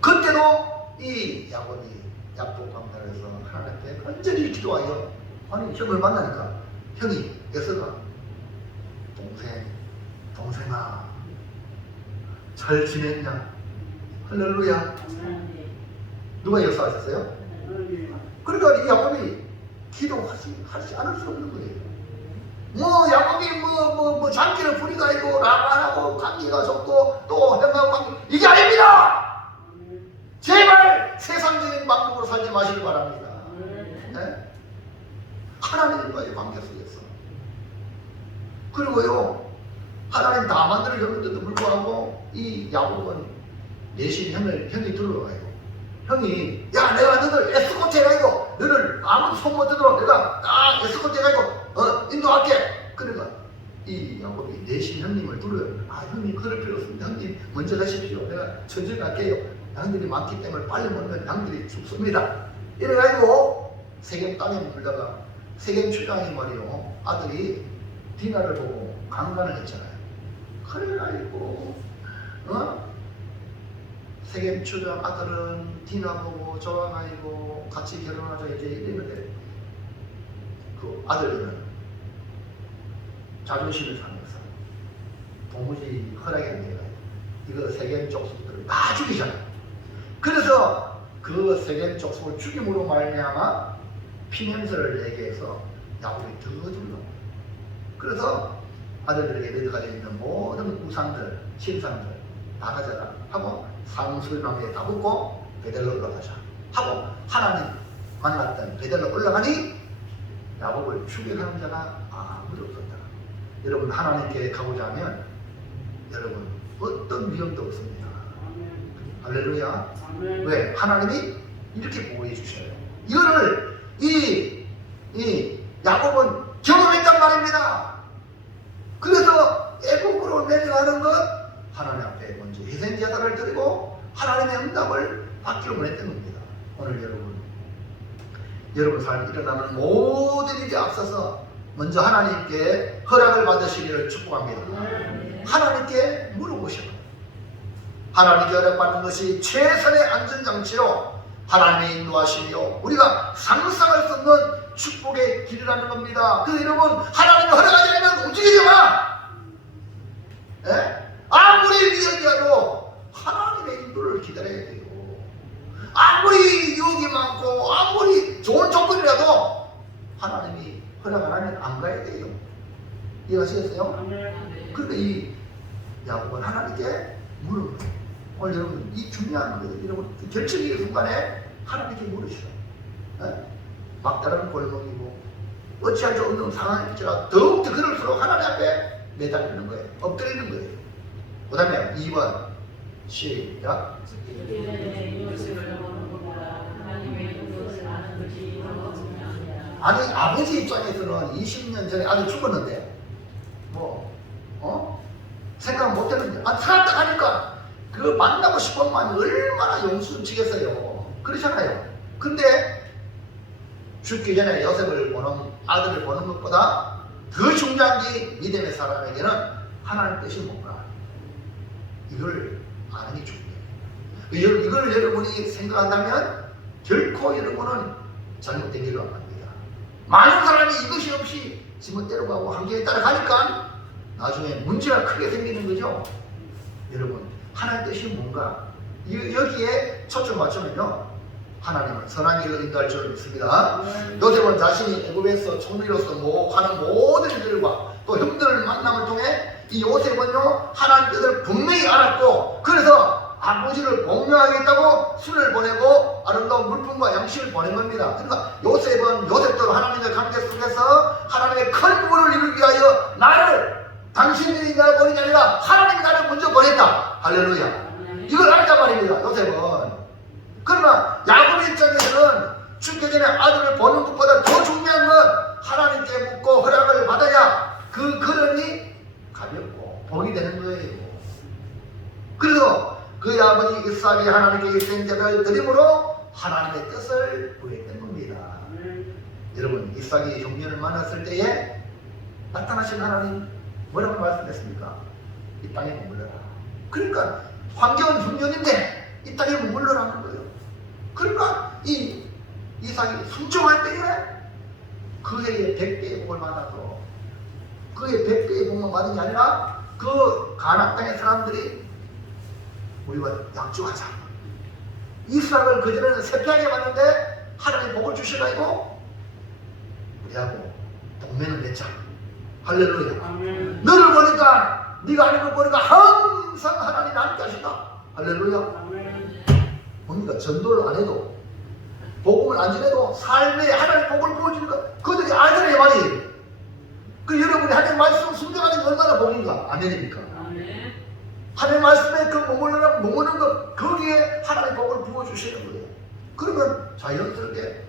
그때도 이 야곱이 약복강단에서 하나님께 간절히 기도하여, 아니 형을 만나니까 형이 에스가 동생아 잘 지냈냐? 할렐루야. 누가 역사하셨어요? 그러니까 이 야곱이 기도하지 않을 수 없는 거예요. 뭐 야곱이 뭐 장기를 부리가 있고 라반하고 관계가 좋고 또 형하고 관계, 이게 아닙니다. 제발 세상적인 방법으로 살지 마시길 바랍니다. 네? 하나님과의 관계 속에서. 그리고요, 하나님 다 만들어줬는데도 불구하고 이 야곱은 내심 형이 들어가요. 형이 야, 내가 너를 에스코트 해가지고 너를 아무도 손 못 대도록 내가 딱 에스코트 해가지고 인도할게. 그러니까 이 야곱이 내심 형님을 두려워요. 아, 형님 그럴 필요 없습니다. 형님 먼저 가십시오. 내가 천천히 갈게요. 양들이 많기 때문에 빨리 먹으면 양들이 죽습니다. 이래가지고 세겜 땅에 머물다가 세겜 촌장이 말이요, 아들이 디나를 보고 강간을 했잖아요. 그래가지고 세겜 촌장 아들은 디나 보고 좋아가지고 같이 결혼하자 이제 이랬는데 그 아들은 자존심을 상해서 도무지 허락이 안 돼요. 이거 세겜 족속들을 다 죽이잖아요. 그래서 그 세겜 족속을 죽임으로 말미암아 피냄새를 내게 해서 야곱이 더 둘러. 그래서 아들들에게 내려가져 있는 모든 우상들, 신상들 다 가져라 하고 상술망에 다 붙고 베델로 올라가자 하고 하나님 만났던 베델로 올라가니 야곱을 추격하는 자가 아무도 없었다. 여러분 하나님께 가고자 하면 여러분 어떤 위험도 없습니다. 할렐루야. 왜? 하나님이 이렇게 보호해 주셔요. 이거를 이 야곱은 경험했단 말입니다. 그래서 애국으로 내려가는 것 하나님 앞에 먼저 희생제사를 드리고 하나님의 응답을 받기로 원했던 겁니다. 오늘 여러분 삶에 일어나는 모든 일에 앞서서 먼저 하나님께 허락을 받으시기를 축복합니다. 하나님께 물어보셔요. 하나님께 허락받는 것이 최선의 안전장치로 하나님의 인도하시며 우리가 상상할 수 없는 축복의 길이라는 겁니다. 그래서 여러분 하나님이 허락하지 않으면 움직이지 마. 아무리 위험이라도 하나님의 인도를 기다려야 돼요. 아무리 유혹이 많고 아무리 좋은 조건이라도 하나님이 허락 안 하면 안 가야 돼요. 이해하시겠어요? 그러니까 이 야곱은 하나님께 물어보세요. 오늘 여러분 이 중요한 거예요. 여러분 결정의 순간에 하나님께 물으시죠. 막다른 골목이고 어찌할 수 없는 상황일지라 더욱더 그럴수록 하나님 앞에 매달리는 거예요. 엎드리는 거예요. 그 다음에 2번 시작. 아니 아버지 입장에서는 20년 전에 아들 죽었는데 생각 못했는데 살았다 하니까 그 만나고 싶은 마음이 얼마나 용수지겠어요. 그렇잖아요. 근데 죽기 전에 요셉을 보는 아들을 보는 것보다 더 중요한 게 믿음의 사람에게는 하나님 뜻이 뭔가 이걸 아는 게 중요해요. 이걸 여러분이 생각한다면 결코 여러분은 잘못된 길로 안 갑니다. 많은 사람이 이것이 없이 지멋대로 가고 한계에 따라가니까 나중에 문제가 크게 생기는 거죠. 여러분 하나님 뜻이 뭔가 여기에 초점 맞추면요 하나님은 선한 길을 인도할 줄 믿습니다. 요셉은 자신이 애굽에서 총리로서 하는 모든 일들과 또 형들을 만남을 통해 이 요셉은요 하나님 뜻을 분명히 알았고 그래서 아버지를 복명하겠다고 순을 보내고 아름다운 물품과 양식을 보낸 겁니다. 그러니까 요셉도 하나님의 관계 속에서 하나님의 큰 부분을 이루기 위하여 당신들이 나를 보내는 게 아니라 하나님이 나를 먼저 보냈다. 할렐루야. 이걸 알단 말입니다. 요셉은. 그러나 야곱의 입장에서는 죽기 전에 아들을 보는 것보다 더 중요한 건 하나님께 묻고 허락을 받아야 그 걸음이 가볍고 복이 되는 거예요. 그래서 그의 아버지 이삭이 하나님께 희생제사를 드림으로 하나님의 뜻을 구했던 겁니다. 여러분 이삭이 형제를 만났을 때에 나타나신 하나님 뭐라고 말씀했습니까? 이 땅에 머물러라. 그러니까 환경은 흉년인데 이 땅에 머물러라는 거예요. 그러니까 이 이삭이 순종할 때에 그 해에 100배의 복을 받아서 그 해에 100배의 복만 받은 게 아니라 그 가나안 땅의 사람들이 우리가 약주하자. 이삭을 그전에는 세피하게 봤는데 하나님 복을 주시라고 우리하고 동맹을 맺자. 할렐루야. 너를 보니까 네가 하는 걸 보니까 항상 하나님 함께 하신다. 할렐루야. 뭡니까? 전도를 안 해도 복음을 안 전해도 삶에 하나님 복을 보여주니까 그들이 알잖아요 말이에요. 그 여러분이 하나님 말씀 순종하는 게 얼마나 복인가? 아멘입니까? 하나님 말씀에 그 머무는 것 거기에 하나님 복을 부어주시는 거예요. 그러면 자연스럽게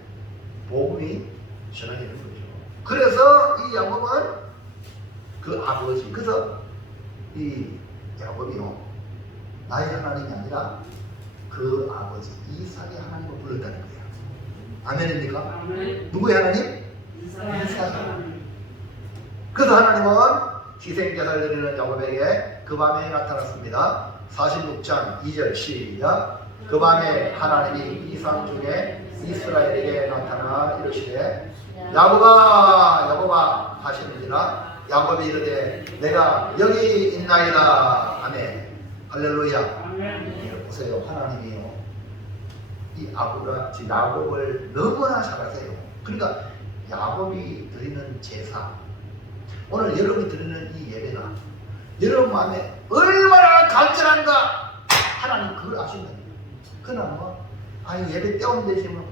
복음이 전하게 되는 거죠. 그래서 이 야곱은 그 아버지, 그래서 이 야곱이요 나의 하나님이 아니라 그 아버지 이삭의 하나님을 불렀다는 거예요. 아멘입니까? 아멘. 누구의 하나님? 이삭의 그래서 하나님은 희생제사를 드리는 야곱에게 그 밤에 나타났습니다. 46장 2절 시작. 그 밤에 하나님이 이상 중에 이스라엘에게 나타나 이르시되 야곱아 야곱아 하시는지라 야곱이 이르되 내가 여기 있나이다. 아멘. 할렐루야. 아멘. 보세요. 하나님이요 이 야곱을 너무나 잘하세요. 그러니까 야곱이 드리는 제사, 오늘 여러분이 드리는 이 예배가 여러분 마음에 얼마나 간절한가 하나님 그걸 아신다. 그러나 뭐 아유 예배 때우면 되지 뭐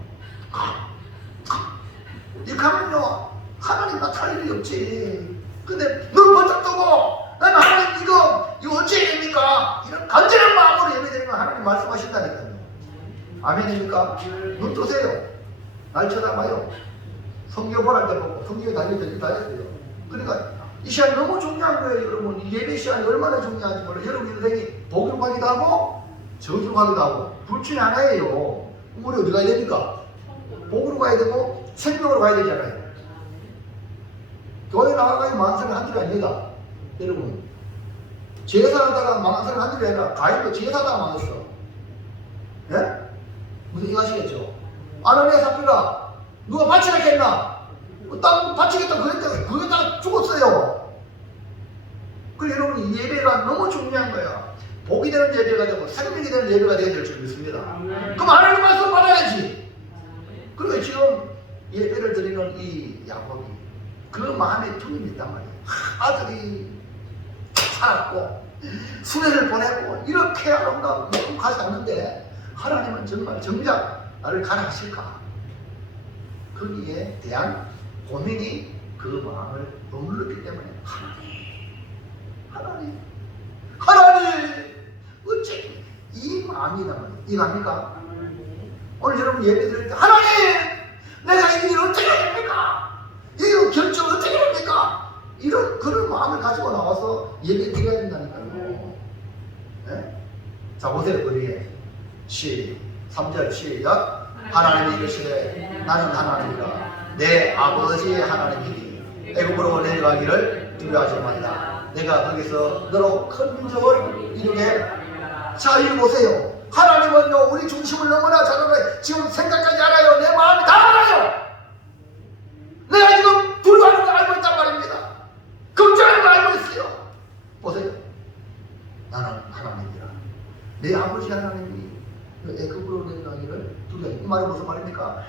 이렇게 하면요 하나님 나타날 일이 없지. 근데 너 버쩍 뜨고 난 하나님 이거 어찌 해야 됩니까? 이런 간절한 마음으로 예배드리면 하나님 말씀하신다니까요. 아멘입니까? 눈 뜨세요. 날 쳐다봐요. 성경 보랄 때 보고 성경에 달려있어요. 그러니까 이 시간 너무 중요한 거예요. 여러분 이 예배 시간이 얼마나 중요한지 몰라요. 여러분 인생이 복으로 가기도 하고 저주로 가기도 하고 둘 중에 하나예요. 우리 어디 가야 됩니까? 복으로 가야 되고 생명으로 가야 되잖아요. 교회 나가가지고 망설을 한 줄이 아닙니다. 여러분 제사하다가 망설을 한 줄이 아니라 가인도 제사하다가 망했어. 예? 무슨 이거 아시겠죠? 아나니아 삽비라 누가 바치겠나? 땅 바치겠다 그랬다가 그게 다 죽었어요. 그래서 여러분 이 예배가 너무 중요한 거야. 복이 되는 예배가 되고 생명이 되는 예배가 되어야 될 줄 믿습니다. 그럼 하나님 말씀 받아야지. 그리고 지금 예배를 드리는 이 야곱이 그 마음에 두림이 있단 말이에요. 아들이 살았고 수레를 보내고 이렇게 아름다운 가지 않는데 하나님은 정말 정작 나를 가라 하실까? 거기에 대한 고민이 그 마음을 머물렀기 때문에 하나님 어째 이 마음이란 말이에요. 이해갑니까? 오늘 여러분 예배 드릴 때 하나님 내가 이 일을 어떻게 해야 됩니까? 이거 결정을 어떻게 해야 됩니까? 이런 그런 마음을 가지고 나와서 예배 드려야 된다니까요. 네? 자 보세요. 거기에 3절 시작. 하나님이 이르시되 나는 하나님이라 내 아버지의 하나님이니 애굽으로 내려가기를 두려워하지 말라. 내가 거기서 너로 큰 민족을 이루게. 자 이거 보세요. 하나님은요 우리 중심을 너무나 잘 알아요. 지금 생각까지 알아요. 내 마음이 다 알아요. 내가 지금 두려워하는 걸 알고 있단 말입니다. 걱정하는 걸 알고 있어요. 보세요. 나는 하나님이라 내 아버지 하나님이 애굽으로 내려가기를 두려워해. 이 말은 무슨 말입니까?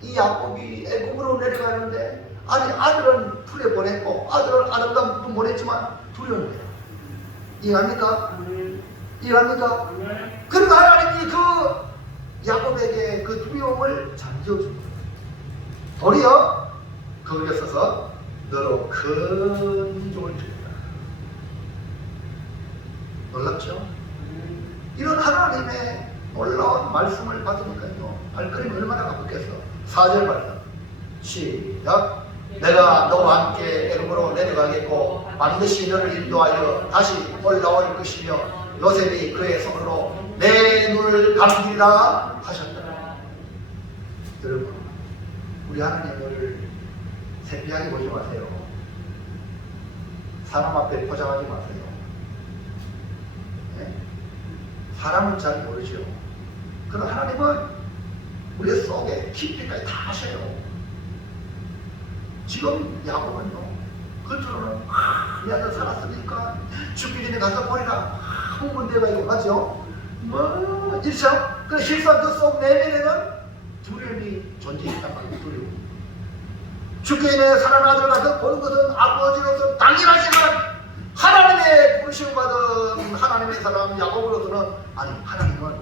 이 야곱이 애굽으로 내려가는데 아니 아들은 풀에 보냈고 아들은 아름다운 부분 보냈지만 두려운 거예요. 이해합니까? 이해합니까? 그러니까 하나님이 그 야곱에게 그 두려움을 잠재워준 거예요. 도리어 거기에 서서 너로 큰 민족을 주겠다. 놀랍죠? 이런 하나님의 놀라운 말씀을 받으니까요 발걸음이 얼마나 가볍겠어. 4절 말씀 시작. 내가 너와 함께 애굽으로 내려가겠고 반드시 너를 인도하여 다시 올라올 것이며 요셉이 그의 손으로 내 눈을 감기리라 하셨다. 여러분 우리 하나님을 세피하게 보지 마세요. 사람 앞에 포장하지 마세요. 네? 사람은 잘 모르죠. 그러나 하나님은 우리 속에 깊이까지 다 아셔요. 지금 야곱은요 겉으로는 내 아들 살았으니까 죽기 전에 가서 버리라 흥분되가 이거 맞죠? 뭐 일상 그 실상 그 속 내면에는 두려움이 존재했단 말이에요. 두려움. 죽기 전에 살아난 아들 가서 보는 것은 아버지로서 당연하지만 하나님의 부르심을 받은 하나님의 사람 야곱으로서는 아니 하나님은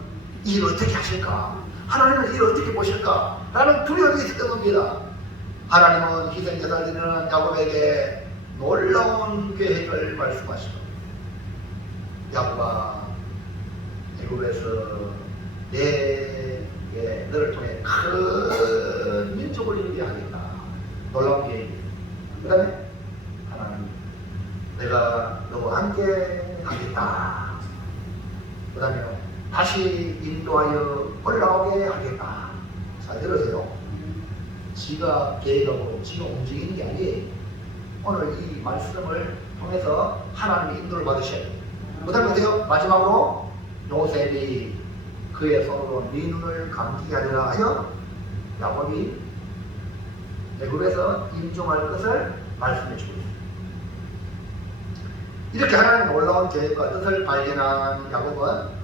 이 일을 어떻게 하실까? 하나님은 이 일을 어떻게 보실까? 라는 두려움이 있었던 겁니다. 하나님은 희생제사를 드리는 야곱에게 놀라운 계획을 말씀하시고 야곱아 애굽에서 내게 너를 통해 큰 민족을 이루게 하겠다. 놀라운 계획. 그 다음에 하나님 내가 너와 함께 하겠다. 그 다음에 다시 인도하여 올라오게 하겠다. 잘 들으세요. 지가 계획하고 지가 움직이는 게 아니에요. 오늘 이 말씀을 통해서 하나님의 인도를 받으셔야 돼요. 그 다음에 어때요? 마지막으로 요셉이 그의 손으로 네 눈을 감기게 하리라 하여 야곱이 애굽에서 임종할 것을 말씀해 주고 있습니다. 이렇게 하나님의 놀라운 계획과 뜻을 발견한 야곱은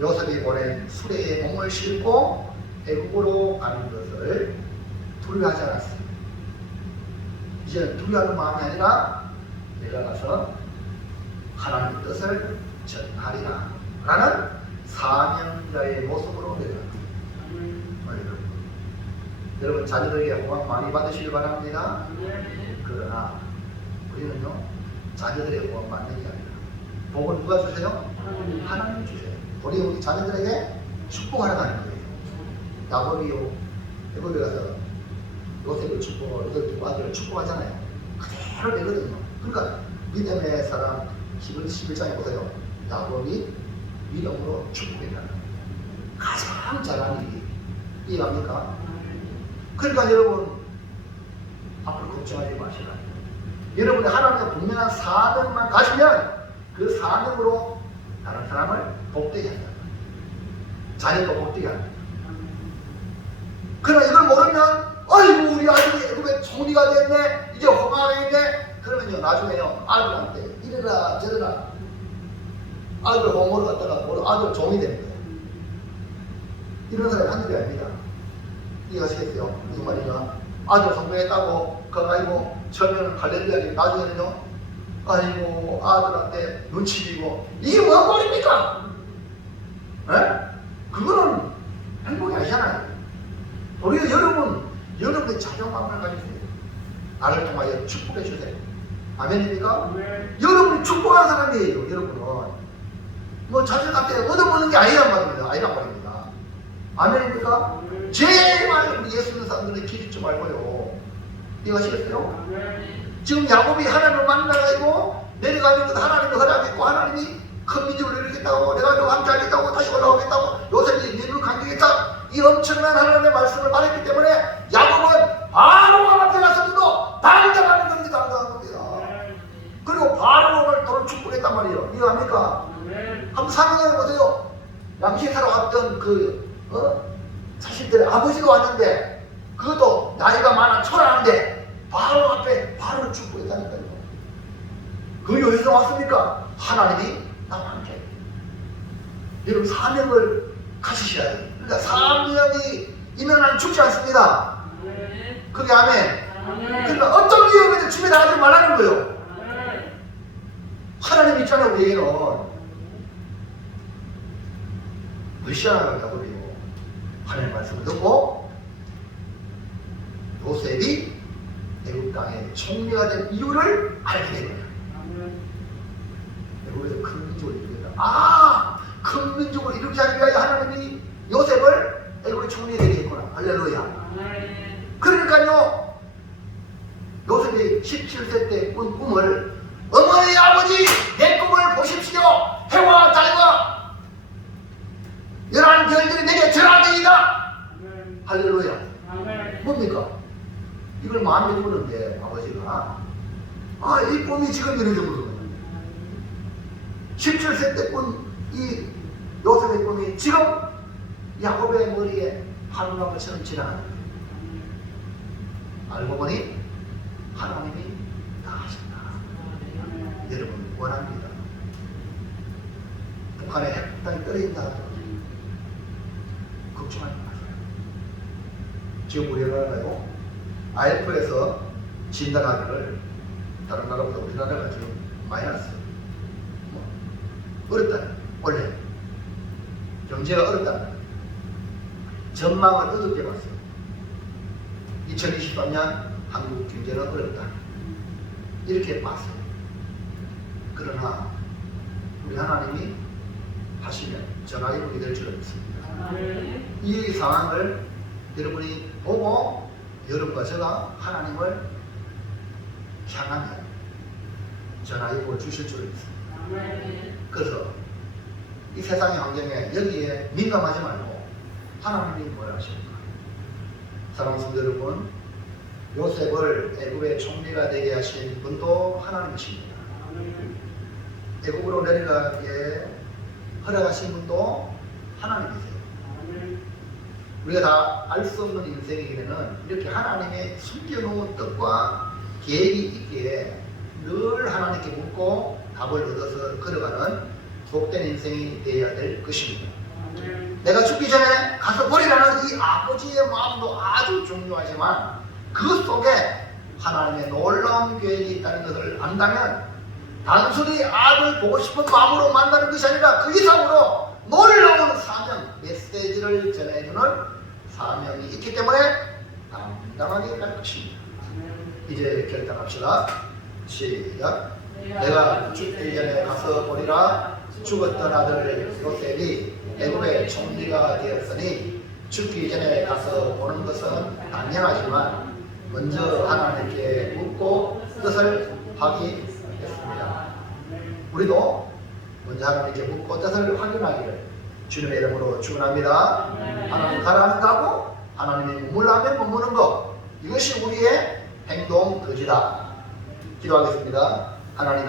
요셉이 보낸 수레에 몸을 싣고 애굽으로 가는 것을 두려워하지 않았습니다. 이제는 두려워하는 마음이 아니라 내가 가서 하나님의 뜻을 전하리라 라는 사명자의 모습으로 내려갑니다. 여러분 자녀들에게 호감 많이 받으시길 바랍니다. 그러나 우리는요 자녀들의 호감 받는 게 아니라 복은 누가 주세요? 하나님 주세요. 우리 자녀들에게 축복하라는 거예요. 야곱이요 애굽에 가서 요셉을 축복하고 요셉 두 아들을 축복하잖아요. 그대로 되거든요. 그러니까 믿음의 사람 11장에 보세요. 야곱이 믿음으로 축복했다는 가장 잘하는 일이 이해합니까? 그러니까 여러분 앞으로 걱정하지 마시라. 여러분이 하나님의 분명한 사명만 가시면 그 사명으로 다른 사람을 복되게 한다. 자녀도 복되게 한다. 그러나 이걸 모르면 아이고 우리 아들이 애굽의 총리가 됐네 이제 호강하겠네 그러면요 나중에요 아들한테 이래라 저래라 아들 호모를 갖다가 아들 종이 되는 거예요. 이런 사람이 한둘이 아닙니다. 이해하시겠어요? 무슨 말이냐? 아들 성공했다고 그거 처음에는 할렐루야니 나중에는요 아이고 아들한테 눈치 비고 이게 뭐한 말입니까? 그거는 행복이 아니잖아요. 우리가 여러분의 자존감을 가지세요. 나를 통하여 축복해 주세요. 아멘입니까? 여러분이 축복하는 사람이에요. 여러분은 뭐 자존감에 얻어먹는 게 아니란 말입니다. 아멘입니까? 제발 우리 예수 믿는 사람들은 기죽지 말고요. 이해하시겠어요? 지금 야곱이 하나님을 만나가지고 내려가는 것 하나님이 허락했고 하나님이 큰 민족을 이루겠다고 내가 너와 함께 하겠다고 다시 올라오겠다고 요셉이 네 눈을 감기겠다 이 엄청난 하나님의 말씀을 말했기 때문에 야곱은 바로가 앞에 가서도 당장하는 겁니다. 그리고 바로를 도를 축복했단 말이에요. 이해합니까? 한번 상상해 보세요. 양식하러 왔던 자신들의 아버지가 왔는데 그것도 나이가 많아 초라한데 바로 앞에 바로를 축복했다니까요. 그게 어디서 왔습니까? 하나님이 나와 함께. 여러분 사명을 가지셔야 돼요. 그러니까 사명이 임하면 죽지 않습니다. 그게 아멘. 그러니까 어떤 위험에도 집에 나가지 말라는 거예요. 하나님 있잖아요. 우리에게는 메시아가 야곱이요. 하나님 말씀을 듣고 요셉이 애굽 땅의 총리가 된 이유를 알게 된 거예요. 애굽에서 큰 민족을 이루겠다. 큰 민족을 이루게 하기 위하여 하나님이 요셉을 애굽의 총리에 되게 했구나. 할렐루야. 그러니까요 요셉이 17세 때 꾼 꿈을 어머니 아버지 내 꿈을 보십시오. 해와 달과 열한 별들이 내게 절하되이다. 할렐루야. 뭡니까? 이걸 마음에 두는데 아버지가 이 꿈이 지금 이런 정도로 17세 때 꾼 이 요셉의 꿈이 지금 야곱의 머리에 하루가 것처럼 지나가는 거예요. 알고 보니 하나님이 다 하셨다. 여러분 원합니다. 북한에 핵폭탄이 떨어진다 하더라도 걱정하지 마세요. 지금 우리나라가요 IMF에서 진단하기를 다른 나라보다 우리나라가 지금 마이너스 어렵다. 원래 경제가 어렵다. 전망을 어둡게 봤어요. 2023년 한국 경제는 어렵다. 이렇게 봤어요. 그러나 우리 하나님이 하시면 전화위복이 될 줄 믿습니다. 이 상황을 여러분이 보고 여러분과 제가 하나님을 향하면 전화위복을 주실 줄 믿습니다. 그래서 이 세상의 환경에 여기에 민감하지 말고 하나님이 뭐라 하십니까? 사랑하는 성도 여러분, 요셉을 애굽의 총리가 되게 하신 분도 하나님이십니다. 애굽으로 내려가게 허락하신 분도 하나님이세요. 우리가 다 알 수 없는 인생에게는 이렇게 하나님의 숨겨놓은 뜻과 계획이 있기에 늘 하나님께 묻고 답을 얻어서 걸어가는 복된 인생이 되어야 될 것입니다. 내가 죽기 전에 가서 버리라는 이 아버지의 마음도 아주 중요하지만 그 속에 하나님의 놀라운 계획이 있다는 것을 안다면 단순히 아들 보고 싶은 마음으로 만나는 것이 아니라 그 이상으로 놀라운 사명, 메시지를 전해주는 사명이 있기 때문에 당당하게 갈 것입니다. 이제 결단합시다. 시작. 내가 죽기 전에 가서 보리라. 죽었던 아들 요셉이 애굽의 총리가 되었으니 죽기 전에 가서 보는 것은 당연하지만 먼저 하나님께 묻고 뜻을 확인했습니다. 우리도 먼저 하나님께 묻고 뜻을 확인하기를 주님의 이름으로 축원합니다. 하나님 가라면 가고 하나님이 머물라면 머무는 것, 이것이 우리의 행동 거지다. 기도하겠습니다. 하나님